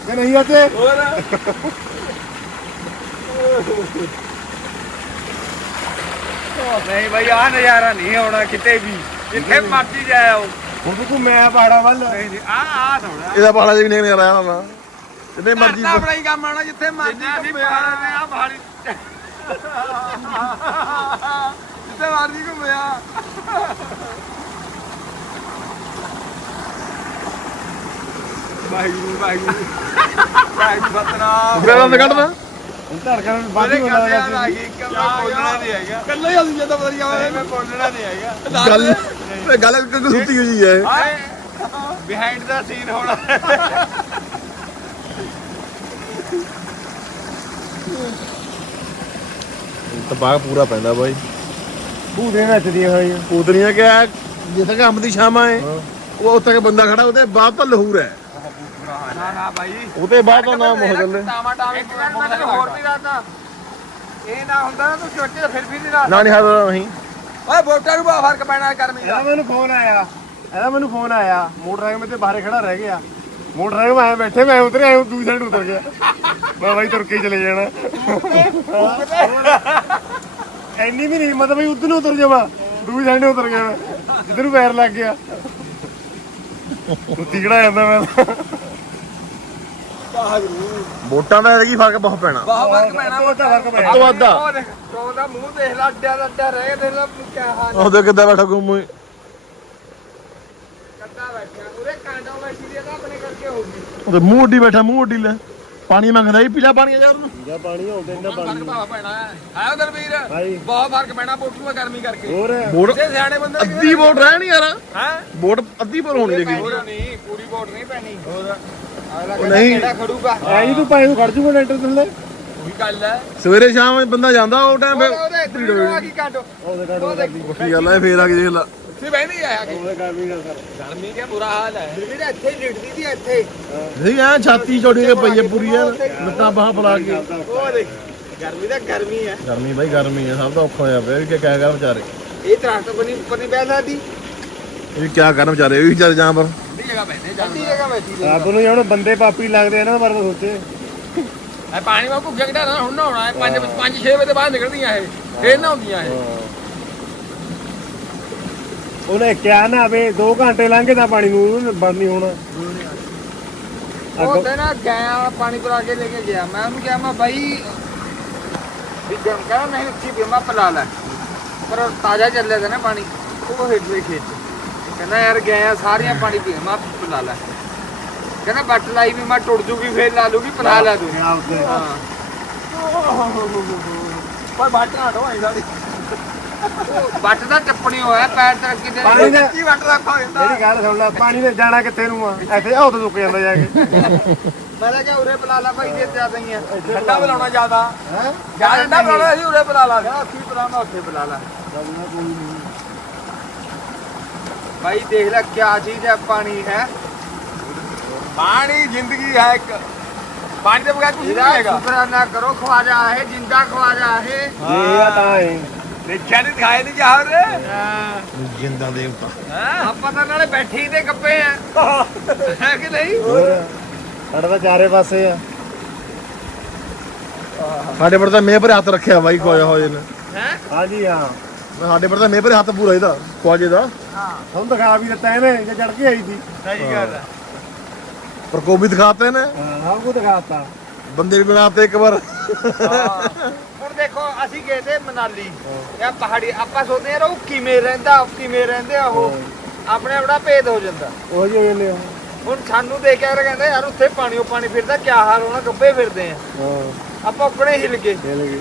ਕਿ ਨਹੀਂ ਆਤੇ ਨਹੀਂ ਭਾਈ ਆ ਨਜ਼ਾਰਾ ਨਹੀਂ ਆਉਣਾ ਕਿਤੇ ਵੀ। ਜਿੱਥੇ ਮਰਜ਼ੀ ਜਾਓ ਹੁਣ ਤੂੰ ਘੁੰਮਿਆ ਪਹਾੜਾਂ ਵੱਲ? ਨਹੀਂ ਨਹੀਂ ਆ ਆ ਥੋੜਾ ਇਹਦਾ ਪਹਾੜਾ ਜੀ ਵੀ ਨਹੀਂ ਰਹਿਣਾ ਨਾ ਜਿੰਨੇ ਮਰਜ਼ੀ ਕਰਦਾ ਆਪਣਾ ਹੀ ਕੰਮ ਆਉਣਾ ਜਿੱਥੇ ਮਰਜ਼ੀ ਘੁੰਮਿਆ। ਆ ਪਹਾੜੀ ਜਿੱਥੇ ਮਰਜ਼ੀ ਘੁੰਮਿਆ। ਵਾਹਿਗੁਰੂ ਵਾਹਿਗੁਰੂ। ਵਾਹਿਗੁਰੂ ਕੱਢਦਾ। ਧੜਕਣ ਵੱਧ ਮੇਰੇ ਹੀ ਕਰਦੇ ਆ ਹੁੰਦਾ ਨਾ ਕਿ ਬੋਲਣਾ ਨਹੀਂ ਹੈਗਾ। ਕੱਲਾ ਹੀ ਅਸੀਂ ਜਦੋਂ ਵਧੀਆ ਹੋਵੇ ਮੈਂ ਬੋਲਣਾ ਨਹੀਂ ਹੈਗਾ। ਗੱਲ ਇਹ ਗੱਲ ਕਿ ਸੁੱਤੀ ਹੋਈ ਹੈ। ਹਾਏ ਬਿਹਾਈਂਡ ਦਾ ਸੀਨ ਹੋਣਾ। ਤਬਾਹ ਪੂਰਾ ਪੈਂਦਾ ਬਾਈ। ਭੂਰੇ ਨੱਚਦੀਆਂ ਹੋਈਆਂ। ਪੂਤਨੀਆਂ ਕਿਹਾ ਜਿੱਥੇ ਕਿ ਅੰਬ ਦੀ ਛਾਵਾਂ ਹੈ। ਉਹ ਉੱਥੇ ਕਿ ਬੰਦਾ ਖੜਾ ਉਹਦੇ ਬਾਅਦ ਤਾਂ ਲਹੂਰ ਹੈ। ਨਾ ਨਾ ਭਾਈ ਉਹਦੇ ਬਾਅਦ ਤਾਂ ਨਾਮ ਹੋ ਇੱਕ ਵਾਰ ਮੈਂ ਤੈਨੂੰ ਹੋਰ ਵੀ ਰਾਤਾ ਇਹ ਨਾ ਹੁੰਦਾ ਨਾ ਤੂੰ ਚੋਟੇ ਫਿਰ ਫਿਰ ਨਹੀਂ ਰਾਤ ਨਾ ਨਹੀਂ ਹਾਜ਼ਰ ਨਹੀਂ ਓਏ ਵੋਟਾਂ ਨੂੰ ਬਾ ਫ਼ਰਕ ਪੈਣਾ ਕਰਮੀ ਦਾ। ਮੈਨੂੰ ਫੋਨ ਆਇਆ। ਇਹਦਾ ਮੈਨੂੰ ਫੋਨ ਆਇਆ। ਮੋਟਰਸਾਈਕਲ ਮੇ ਤੇ ਬਾਹਰੇ ਖੜਾ ਰਹਿ ਗਿਆ। ਮੋਟਰਸਾਈਕਲ ਮੈਂ ਬੈਠੇ ਮੈਂ ਉਤਰੇ ਆਇਆ ਦੂਜੀ ਸਾਈਡ ਉਤਰ ਗਿਆ। ਮੈਂ ਬਾਈ ਤੁਰ ਕੇ ਹੀ ਚਲੇ ਜਾਣਾ। ਐਨੀ ਵੀ ਨਹੀਂ ਬਈ ਉਧਰ ਨੂੰ ਉਤਰ ਜਾਵਾ। ਦੂਜੀ ਸਾਈਡ ਉਤਰ ਗਿਆ ਮੈਂ। ਜਿੱਧਰ ਨੂੰ ਪੈਰ ਲੱਗ ਗਿਆ। ਕੁੱਤੀ ਕਿਹੜਾ ਜਾਂਦਾ ਮੈਂ ਵੋਟਾਂ ਦਾ ਕੀ ਫ਼ਰਕ ਬਹੁਤ ਪੈਣਾ। ਬਹੁਤ ਫ਼ਰਕ ਪੈਣਾ ਤਾਂ ਫ਼ਰਕ ਪਿਆ ਤੋਂ ਵੱਧ ਆ। ਉਹ ਦੇਖ ਉਹਦਾ ਮੂੰਹ ਦੇਖ ਲੈ ਅੱਡਿਆ ਦਾ ਅੱਡਿਆ ਰਹਿ ਦੇਖ ਲੈ ਕਿਆ ਹਾਲ ਉਹਦੇ ਕਿੱਦਾਂ ਬੈਠਾ ਗੁੰਮ ਹੋਈ? ਕੱਦਾ ਬੈਠਾ ਉਹਦੇ ਕਾਂਡਾ ਵਾਲਾ ਸੀਰੀਅਲ ਆਪਣੇ ਕਰਕੇ ਹੋਊਗੀ ਉਹਦੇ ਮੂੰਹ ਉੱਡੀ ਬੈਠਾ ਮੂੰਹ ਉੱਡੀ ਲੈ। ਪਾਣੀ ਮੰਗਦਾ ਹੀ ਪੀਲਾ ਪਾਣੀ ਜਾ ਉਹਨੂੰ। ਜਾਂ ਪਾਣੀ ਹੋਉਂਦੇ ਇੰਨਾ ਫ਼ਰਕ ਭਾਵਾ ਪੈਣਾ ਹੈ। ਹੈ ਦਲਵੀਰ ਭਾਈ ਬਹੁਤ ਫ਼ਰਕ ਪੈਣਾ ਵੋਟੂ ਗਰਮੀ ਕਰਕੇ। ਹੋਰ? ਵੋਟ ਜੇ ਸਿਆਣੇ ਬੰਦੇ ਅੱਧੀ ਵੋਟ ਰਹਿ ਨਹੀਂ ਯਾਰ। ਹੈ? ਵੋਟ ਅੱਧੀ ਪਰ ਹੋਣੀ ਪੂਰੀ ਨਹੀਂ ਪੂਰੀ ਵੋਟ ਨਹੀਂ ਪੈਣੀ। ਹੋਰ? ਉਹ ਨਹੀਂ। ਕਿਹੜਾ ਖੜੂਗਾ? ਐਂ ਤੂੰ ਪਾਣੀ ਨੂੰ ਖੜ ਜੂਗਾ ਲੈਂਟਰ ਥੱਲੇ। ਉਹੀ ਗੱਲ ਹੈ। ਸਵੇਰੇ ਸ਼ਾਮ ਬੰਦਾ ਜਾਂਦਾ ਉਹ ਟਾਈਮ ਉਹਦੇ ਉਹਦੇ ਇੱਧਰ ਆ ਕੀ ਕਾਟੋ ਉਹਦੇ ਕੀ ਗੱਲ ਹੈ ਫੇਰ ਆ ਕੇ ਦੇਖ ਲਾ। ਸੀ ਬਹਿੰਦੀ ਆਇਆ ਕਿ। ਉਹਦੇ ਵੀ ਗੱਲ ਕਰ ਗਰਮੀ ਕੇ ਬੁਰਾ ਹਾਲ ਹੈ। ਦਲਵੀਰ ਇੱਥੇ ਲਿਟਦੀ ਸੀ ਇੱਥੇ। ਨਹੀਂ ਐ ਛਾਤੀ ਚੋੜੀ ਕੇ ਪਈ ਹੈ ਪੂਰੀ ਯਾਰ ਲੱਤਾਂ ਬਾਹਾਂ ਫਲਾ ਕੇ। ਉਹ ਦੇਖ ਗਰਮੀ ਤਾਂ ਗਰਮੀ ਹੈ। ਗਰਮੀ ਬਾਈ ਗਰਮੀ ਹੈ। ਸਭ ਤੋਂ ਔਖਾ ਹੋਇਆ ਪਿਆ। ਕੀ ਕਹੇਗਾ ਵਿਚਾਰੇ? ਇਹ ਦਰਖਤ ਬਣੀ ਉੱਪਰ ਨਹੀਂ ਬਹਿ ਸਕਦੀ। ਇਹ ਕੀ ਕਰਨ ਵਿਚਾਰੇ? ਇਹ ਵੀ ਵਿਚਾਰੇ ਜਾਂ ਪਰ ਠੰਡੀ ਜਗ੍ਹਾ ਬੈਠੇ ਜਾਂਦੀ ਜਗ੍ਹਾ ਬੈਠੀ ਦੇ ਰੱਬ ਨੂੰ ਬੰਦੇ ਪਾਪੀ ਲੱਗਦੇ ਆ ਇਹਨਾਂ ਬਾਰੇ ਤਾਂ ਸੋਚੇ। ਐ ਪਾਣੀ ਮਾ ਭੁੱਖੇ ਕਿਹੜਾ ਹੁਣ ਨਾ ਹੋਣਾ 5 5 6 ਵਜੇ ਬਾਅਦ ਨਿਕਲਦੀਆਂ ਇਹ। ਫੇਰ ਨਾ ਹੁੰਦੀਆਂ ਇਹ ਉਹਨੇ ਕਿਹਾ ਨਾ ਵੇ 2 ਘੰਟੇ ਲੰਘੇ ਤਾਂ ਪਾਣੀ ਨੂੰ ਬੰਦ ਨਹੀਂ ਹੋਣਾ। ਉਹ ਤੇ ਨਾ ਗਿਆ ਪਾਣੀ ਭਰਾ ਕੇ ਲੈ ਕੇ ਗਿਆ। ਮੈਂ ਉਹਨੂੰ ਕਿਹਾ ਮੈਂ ਬਾਈ ਵੀ ਗਮ ਕਾ ਮੈਂ ਉੱਚੀ ਬੀਮਾ ਪਲਾ ਲੈ। ਪਰ ਤਾਜ਼ਾ ਚੱਲਿਆ ਤੇ ਨਾ ਪਾਣੀ। ਉਹ ਹੇਠ ਦੇ ਖੇਤ 'ਚ। ਕਹਿੰਦਾ ਯਾਰ ਗਏ ਆ ਸਾਰੀਆਂ ਪਾਣੀ ਪੀ ਮੈਂ ਪਲਾ ਲੈ। ਕਹਿੰਦਾ ਬੱਟ ਲਾਈ ਵੀ ਮੈਂ ਟੁੱਟ ਜੂਗੀ ਫੇਰ ਲਾ ਲੂਗੀ ਪਲਾ ਲੈ ਤੂੰ। ਹਾਂ। ਪਰ ਬੱਟ ਨਾ ਢੋਈ ਸਾਡੀ ਬੱਟ ਦਾ ਟੱਪਣੀ ਹੋਇਆ ਪੈਰ ਤੇ ਕਿਤੇ ਪਾਣੀ ਦਾ- ਕੀ ਬੱਟ ਰੱਖਾ ਹੁੰਦਾ ਜਿਹੜੀ ਗੱਲ ਸੁਣ ਲੈ ਪਾਣੀ ਨੇ ਜਾਣਾ ਕਿੱਥੇ ਨੂੰ ਆ? ਇੱਥੇ ਆਉ ਰੁਕ ਜਾਂਦਾ ਜਾ ਕੇ। ਮੈਂ ਤਾਂ ਕਿਹਾ ਉਰੇ ਬੁਲਾ ਲਾ ਭਾਈ ਦੇ ਜ਼ਿਆਦਾ ਹੀ ਆ। ਠੰਡਾ ਬੁਲਾਉਣਾ ਜ਼ਿਆਦਾ। ਹੈ? ਠੰਡਾ ਬੁਲਾਉਣਾ ਸੀ ਉਰੇ ਬੁਲਾ ਲਾ। ਅਸੀਂ ਬੁਲਾਉਣਾ ਉੱਥੇ ਬੁਲਾ ਲਾ। ਭਾਈ ਦੇਖ ਲੈ ਕਿਆ ਚੀਜ਼ ਹੈ ਪਾਣੀ ਹੈ। ਪਾਣੀ ਜ਼ਿੰਦਗੀ ਹੈ ਇੱਕ। ਪਾਣੀ ਦੇ ਬਗੈਰ ਕੁਝ ਨਹੀਂ ਹੈਗਾ। ਸ਼ੁਕਰਾਨਾ ਕਰੋ ਖਵਾਜਾ ਹੈ ਜਿੰਦਾ ਖਵਾਜਾ ਹੈ। ਇਹ ਆ ਤਾਂ ਹੈ ਦੇਖਿਆ ਨਹੀਂ ਦਿਖਾਇਆ ਨਹੀਂ ਜਹਾਰ ਜਿੰਦਾ ਦੇਵਤਾ ਆਪਾਂ ਤਾਂ ਨਾਲੇ ਬੈਠੇ ਹੀ ਤੇ ਗੱਪੇ ਆ। ਹੈ ਕਿ ਨਹੀਂ? ਸਾਡਾ ਤਾਂ ਚਾਰੇ ਪਾਸੇ ਆ। ਸਾਡੇ ਪਰ ਤਾਂ ਮੇਹ ਪਰ ਹੱਥ ਰੱਖਿਆ ਬਾਈ ਕੋਇਆ ਹੋਏ ਨੇ। ਹਾਂਜੀ ਹਾਂ। ਸਾਡੇ ਪਰ ਤਾਂ ਮੇਹ ਪਰ ਹੱਥ ਪੂਰਾ ਇਹਦਾ ਖਵਾਜੇ ਦਾ। ਤੁਹਾਨੂੰ ਦਿਖਾ ਵੀ ਦਿੱਤਾ ਇਹਨੇ ਜੇ ਚੜ ਕੇ ਆਈ ਸੀ। ਸਹੀ ਗੱਲ ਹੈ। ਪ੍ਰਕੋਪ ਵੀ ਦਿਖਾਤੇ ਨੇ? ਹਾਂ ਕੁਝ ਦਿਖਾਤਾ। ਬੰਦੇ ਵੀ ਬਣਾਤੇ ਇੱਕ ਵਾਰ। ਹੁਣ ਦੇਖੋ ਅਸੀਂ ਗਏ ਤੇ ਮਨਾਲੀ। ਇਹ ਪਹਾੜੀ ਆਪਾਂ ਸੋਚਦੇ ਆ ਉਹ ਕਿਵੇਂ ਰਹਿੰਦਾ ਕਿਵੇਂ ਰਹਿੰਦੇ ਆ ਉਹ। ਆਪਣੇ ਆਪਣਾ ਭੇਦ ਹੋ ਜਾਂਦਾ। ਉਹ ਜੀ ਕਹਿੰਦੇ ਆ। ਹੁਣ ਸਾਨੂੰ ਦੇਖ ਕੇ ਕਹਿੰਦੇ ਯਾਰ ਉੱਥੇ ਪਾਣੀ ਉਹ ਪਾਣੀ ਫਿਰਦਾ ਕੀ ਹਾਲ ਹੋਣਾ ਗੱਬੇ ਫਿਰਦੇ ਆ। ਹਾਂ। ਆਪਾਂ ਉੱਕਣੇ ਹਿਲ ਗਏ। ਖੇਲ ਗਏ।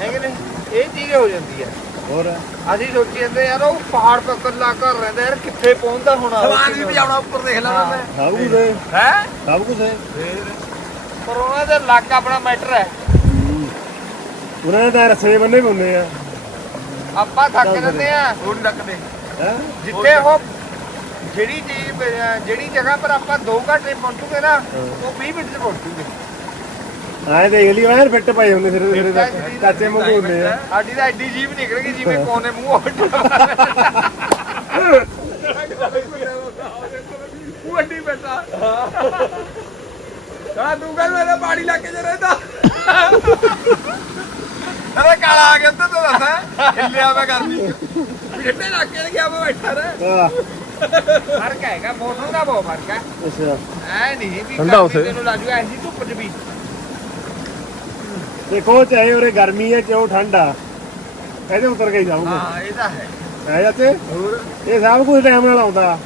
ਹੈ ਕਿ ਨਹੀਂ? ਇਹ ਚੀਜ਼ ਹੋ ਜਾਂਦੀ ਹੈ। ਹੋਰ? ਅਸੀਂ ਸੋਚੀ ਜਾਂਦੇ ਯਾਰ ਉਹ ਪਹਾੜ ਤੇ ਇਕੱਲਾ ਘਰ ਰਹਿੰਦਾ ਯਾਰ ਕਿੱਥੇ ਪਹੁੰਚਦਾ ਹੋਣਾ ਸਮਾਨ ਵੀ ਜਾਣਾ ਉੱਪਰ ਦੇਖ ਲੈਣਾ ਮੈਂ। ਸਭ ਕੁਝ ਹੈ। ਹੈ? ਸਭ ਕੁਝ ਹੈ। ਪਰ ਉਹਨਾਂ ਦਾ ਲੱਕ ਆਪਣਾ ਮੈਟਰ ਹੈ। ਉਹਨਾਂ ਨੇ ਤਾਂ ਰਸੇ ਬੰਨੇ ਹੁੰਦੇ ਆ। ਆਪਾਂ ਥੱਕ ਜਾਂਦੇ ਆ। ਉਹ ਨਹੀਂ ਥੱਕਦੇ ਹੈ? ਜਿੱਥੇ ਉਹ ਜਿਹੜੀ ਚੀਜ਼ ਜਿਹੜੀ ਜਗ੍ਹਾ ਪਰ ਆਪਾਂ 2 ਘੰਟੇ ਪਹੁੰਚੂਗੇ ਨਾ ਉਹ 20 ਮਿੰਟ 'ਚ ਪਹੁੰਚੂਗੇ। ਆਏ ਦੇਖ ਲਈ ਯਾਰ ਫਿੱਟ ਪਏ ਹੁੰਦੇ ਸਿਰ ਸਿਰੇ ਤੱਕ ਮੂੰਹ ਹੁੰਦੇ ਆ। ਸਾਡੀ ਤਾਂ ਐਡੀ ਜੀਬ ਨਿਕਲ ਗਈ ਜਿਵੇਂ ਕੋਨੇ ਮੂੰਹ ਵੱਡੀ ਬੇਟਾ ਕਾ ਤੂੰ ਕਹਿੰਦਾ ਮੇਰਾ ਬਾੜੀ ਲਾ ਕੇ ਰਹਿੰਦਾ। ਅਰੇ ਕਾਲਾ ਆ ਗਿਆ ਤੂੰ ਤਾਂ ਦੱਸ ਹਿੱਲਿਆ ਮੈਂ ਕਰਦੀ ਫਿੱਟੇ ਲਾ ਕੇ ਗਿਆ ਮੈਂ ਬੈਠਾ ਰਹਿ। ਫ਼ਰਕ ਹੈਗਾ ਮੌਸਮ ਦਾ ਬਹੁਤ ਫ਼ਰਕ ਹੈ। ਅੱਛਾ। ਐ ਨਹੀਂ ਵੀ ਠੰਡਾ ਉੱਥੇ। ਤੈਨੂੰ ਲੱਗੂ ਐਸੀ ਧੁੱਪ ਚ ਵੀ। ਦੇਖੋ ਚਾਹੇ ਉਰੇ ਗਰਮੀ ਹੈ ਕਿਉਂ ਠੰਡਾ ਇਹਦੇ ਉਤਰ ਕੇ ਜਾਊਗਾ। ਹਾਂ ਇਹ ਤਾਂ ਹੈ। ਹੈ ਜਾਤੇ ਇਹ ਸਭ ਕੁਝ ਟਾਈਮ ਨਾਲ ਆਉਂਦਾ।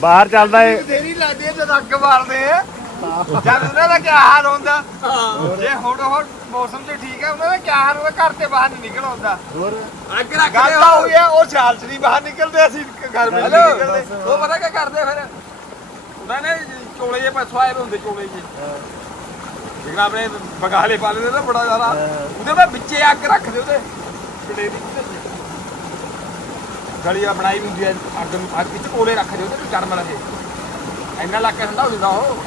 ਬਾਹਰ ਚੱਲਦਾ ਏ ਤੇਰੀ ਲੱਗਦੀ ਹੈ ਜਦ ਅੱਗ ਮਾਰਦੇ ਆ। ਜਦ ਉਹਨਾਂ ਦਾ ਕੀ ਹਾਲ ਹੁੰਦਾ। ਜੇ ਹੁਣ ਹੁਣ ਮੌਸਮ ਤੇ ਠੀਕ ਹੈ ਉਹਨਾਂ ਦਾ ਕੀ ਹਾਲ ਹੁੰਦਾ? ਘਰ ਤੇ ਬਾਹਰ ਨਹੀਂ ਨਿਕਲ ਆਉਂਦਾ। ਹੋਰ? ਅੱਗ ਰੱਖਦੇ ਹੋ ਗਿਆ ਉਹ ਛਾਲ ਚ ਨਹੀਂ ਬਾਹਰ ਨਿਕਲਦੇ ਅਸੀਂ ਘਰ ਵਿੱਚ ਨਹੀਂ ਨਿਕਲਦੇ। ਉਹ ਪਤਾ ਕੀ ਕਰਦੇ ਫਿਰ? ਉਹਨਾਂ ਨੇ ਚੋਲੇ ਜੇ ਪਛਵਾਏ ਹੁੰਦੇ ਚੋਲੇ ਜੇ ਜਿਹੜਾ ਆਪਣੇ ਬਗਾਲੇ ਪਾ ਲੈਂਦੇ ਨਾ ਬੜਾ ਜ਼ਿਆਦਾ ਉਹਦੇ ਮੈਂ ਵਿੱਚੇ ਅੱਗ ਰੱਖਦੇ ਉਹਦੇ ਚੜੇ ਦੀ ਗਲੀਆ ਬਣਾਈ ਹੁੰਦੀ ਹੈ ਅੱਗ ਨੂੰ ਅੱਗ ਵਿੱਚ ਕੋਲੇ ਰੱਖਦੇ ਉਹਦੇ ਵਿੱਚ ਗਰਮ ਲਗੇ ਇੰਨਾ ਲਾ ਕੇ ਠੰਡਾ ਹੋ ਜਾਂਦਾ ਉਹ।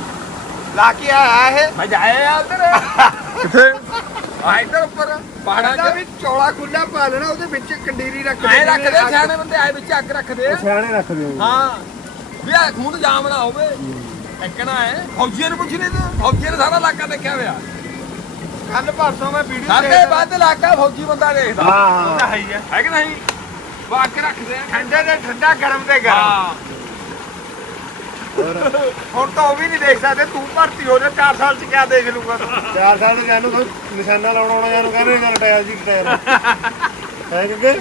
ਲਾ ਕੇ ਆਇਆ ਇਹ। ਮੈਂ ਜਾਇਆ ਉਧਰ। ਕਿੱਥੇ? ਆ ਇੱਧਰ ਉੱਪਰ। ਪਹਾੜਾਂ ਦਾ ਵੀ ਚੌਲਾ ਖੁੱਲਾ ਪਾ ਲੈਣਾ ਉਹਦੇ ਵਿੱਚ ਕੰਡੀਰੀ ਰੱਖਦੇ ਐ ਰੱਖਦੇ ਸਿਆਣੇ ਬੰਦੇ ਆਏ ਵਿੱਚ ਅੱਗ ਰੱਖਦੇ ਆ ਸਿਆਣੇ ਰੱਖਦੇ ਹੋ ਹਾਂ। ਵੀ ਆ ਖੂਨ ਜਾਮ ਨਾ ਹੋਵੇ। ਟੱਕਣਾ ਹੈ। ਫੌਜੀਆਂ ਨੂੰ ਪੁੱਛ ਲੈ ਤੂੰ। ਫੌਜੀਆਂ ਨੇ ਸਾਰਾ ਇਲਾਕਾ ਦੇਖਿਆ ਹੋਇਆ। ਕੱਲ ਪਰਸੋਂ ਮੈਂ ਵੀਡੀਓ ਸਾਡੇ ਵੱਧ ਇਲਾਕਾ ਫੌਜੀ ਬੰਦਾ ਦੇਖਦਾ। ਹਾਂ ਹਾਂ। ਹੈ ਹੀ ਹੈ। ਹੈ ਕਿ ਨਹੀਂ? ਅੱਗ ਰੱਖਦੇ ਆ। ਠੰਡੇ ਦੇ ਠੰਡਾ ਗਰਮ ਤੇ ਗਰਮ। ਹੁਣ ਤਾਂ ਉਹ ਵੀ ਨਹੀਂ ਦੇਖ ਸਕਦੇ। ਤੂੰ ਭਰਤੀ ਹੋ ਜਾ 4 ਸਾਲ ਚ ਕਿਆ ਦੇਖ ਲੂਗਾ ਤੂੰ? ਚਾਰ ਸਾਲ ਤੋਂ ਜਾਨੂੰ ਕੋਈ ਨਿਸ਼ਾਨਾ ਲਾਉਣ ਆਉਣਾ ਜਾਨੂੰ ਕਹਿੰਦੇ ਇਹਨਾਂ ਟਾਇਰ ਜੀ ਟਾਇਰ ਹੈ ਕਿ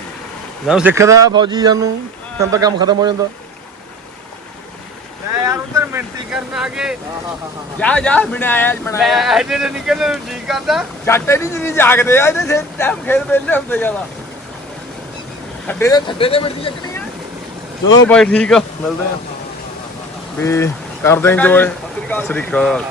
ਜਦੋਂ ਸਿੱਖਦਾ ਫੌਜੀ ਜਾਨੂੰ ਤਾਂ ਤਾਂ ਕੰਮ ਖਤਮ ਹੋ ਜਾਂਦਾ। ਮੈਂ ਯਾਰ ਉਧਰ ਮਿੰਤੀ ਕਰਨ ਆ ਗਏ। ਜਾ ਜਾ ਬਣਾਇਆ ਬਣਾਇਆ। ਐਡੇ ਦੇ ਨਿਕਲ ਨੂੰ ਜੀ ਕਰਦਾ। ਛੱਟੇ ਨਹੀਂ ਜਿਹੜੀ ਜਾਗਦੇ ਆ ਇਹਦੇ ਸੇ ਟਾਈਮ ਖੇਤ ਵੇਲੇ ਹੁੰਦੇ ਜ਼ਿਆਦਾ ਛੱਡੇ ਦੇ ਛੱਡੇ ਦੇ ਮਿੰਟੀ ਚੱਕਣੀ ਆ। ਚਲੋ ਬਾਈ ਠੀਕ ਆ। ਮਿਲਦੇ ਆ। ਵੀ ਕਰਦੇ ਇੰਜੋਏ ਸ੍ਰੀ ਅਕਾਲ।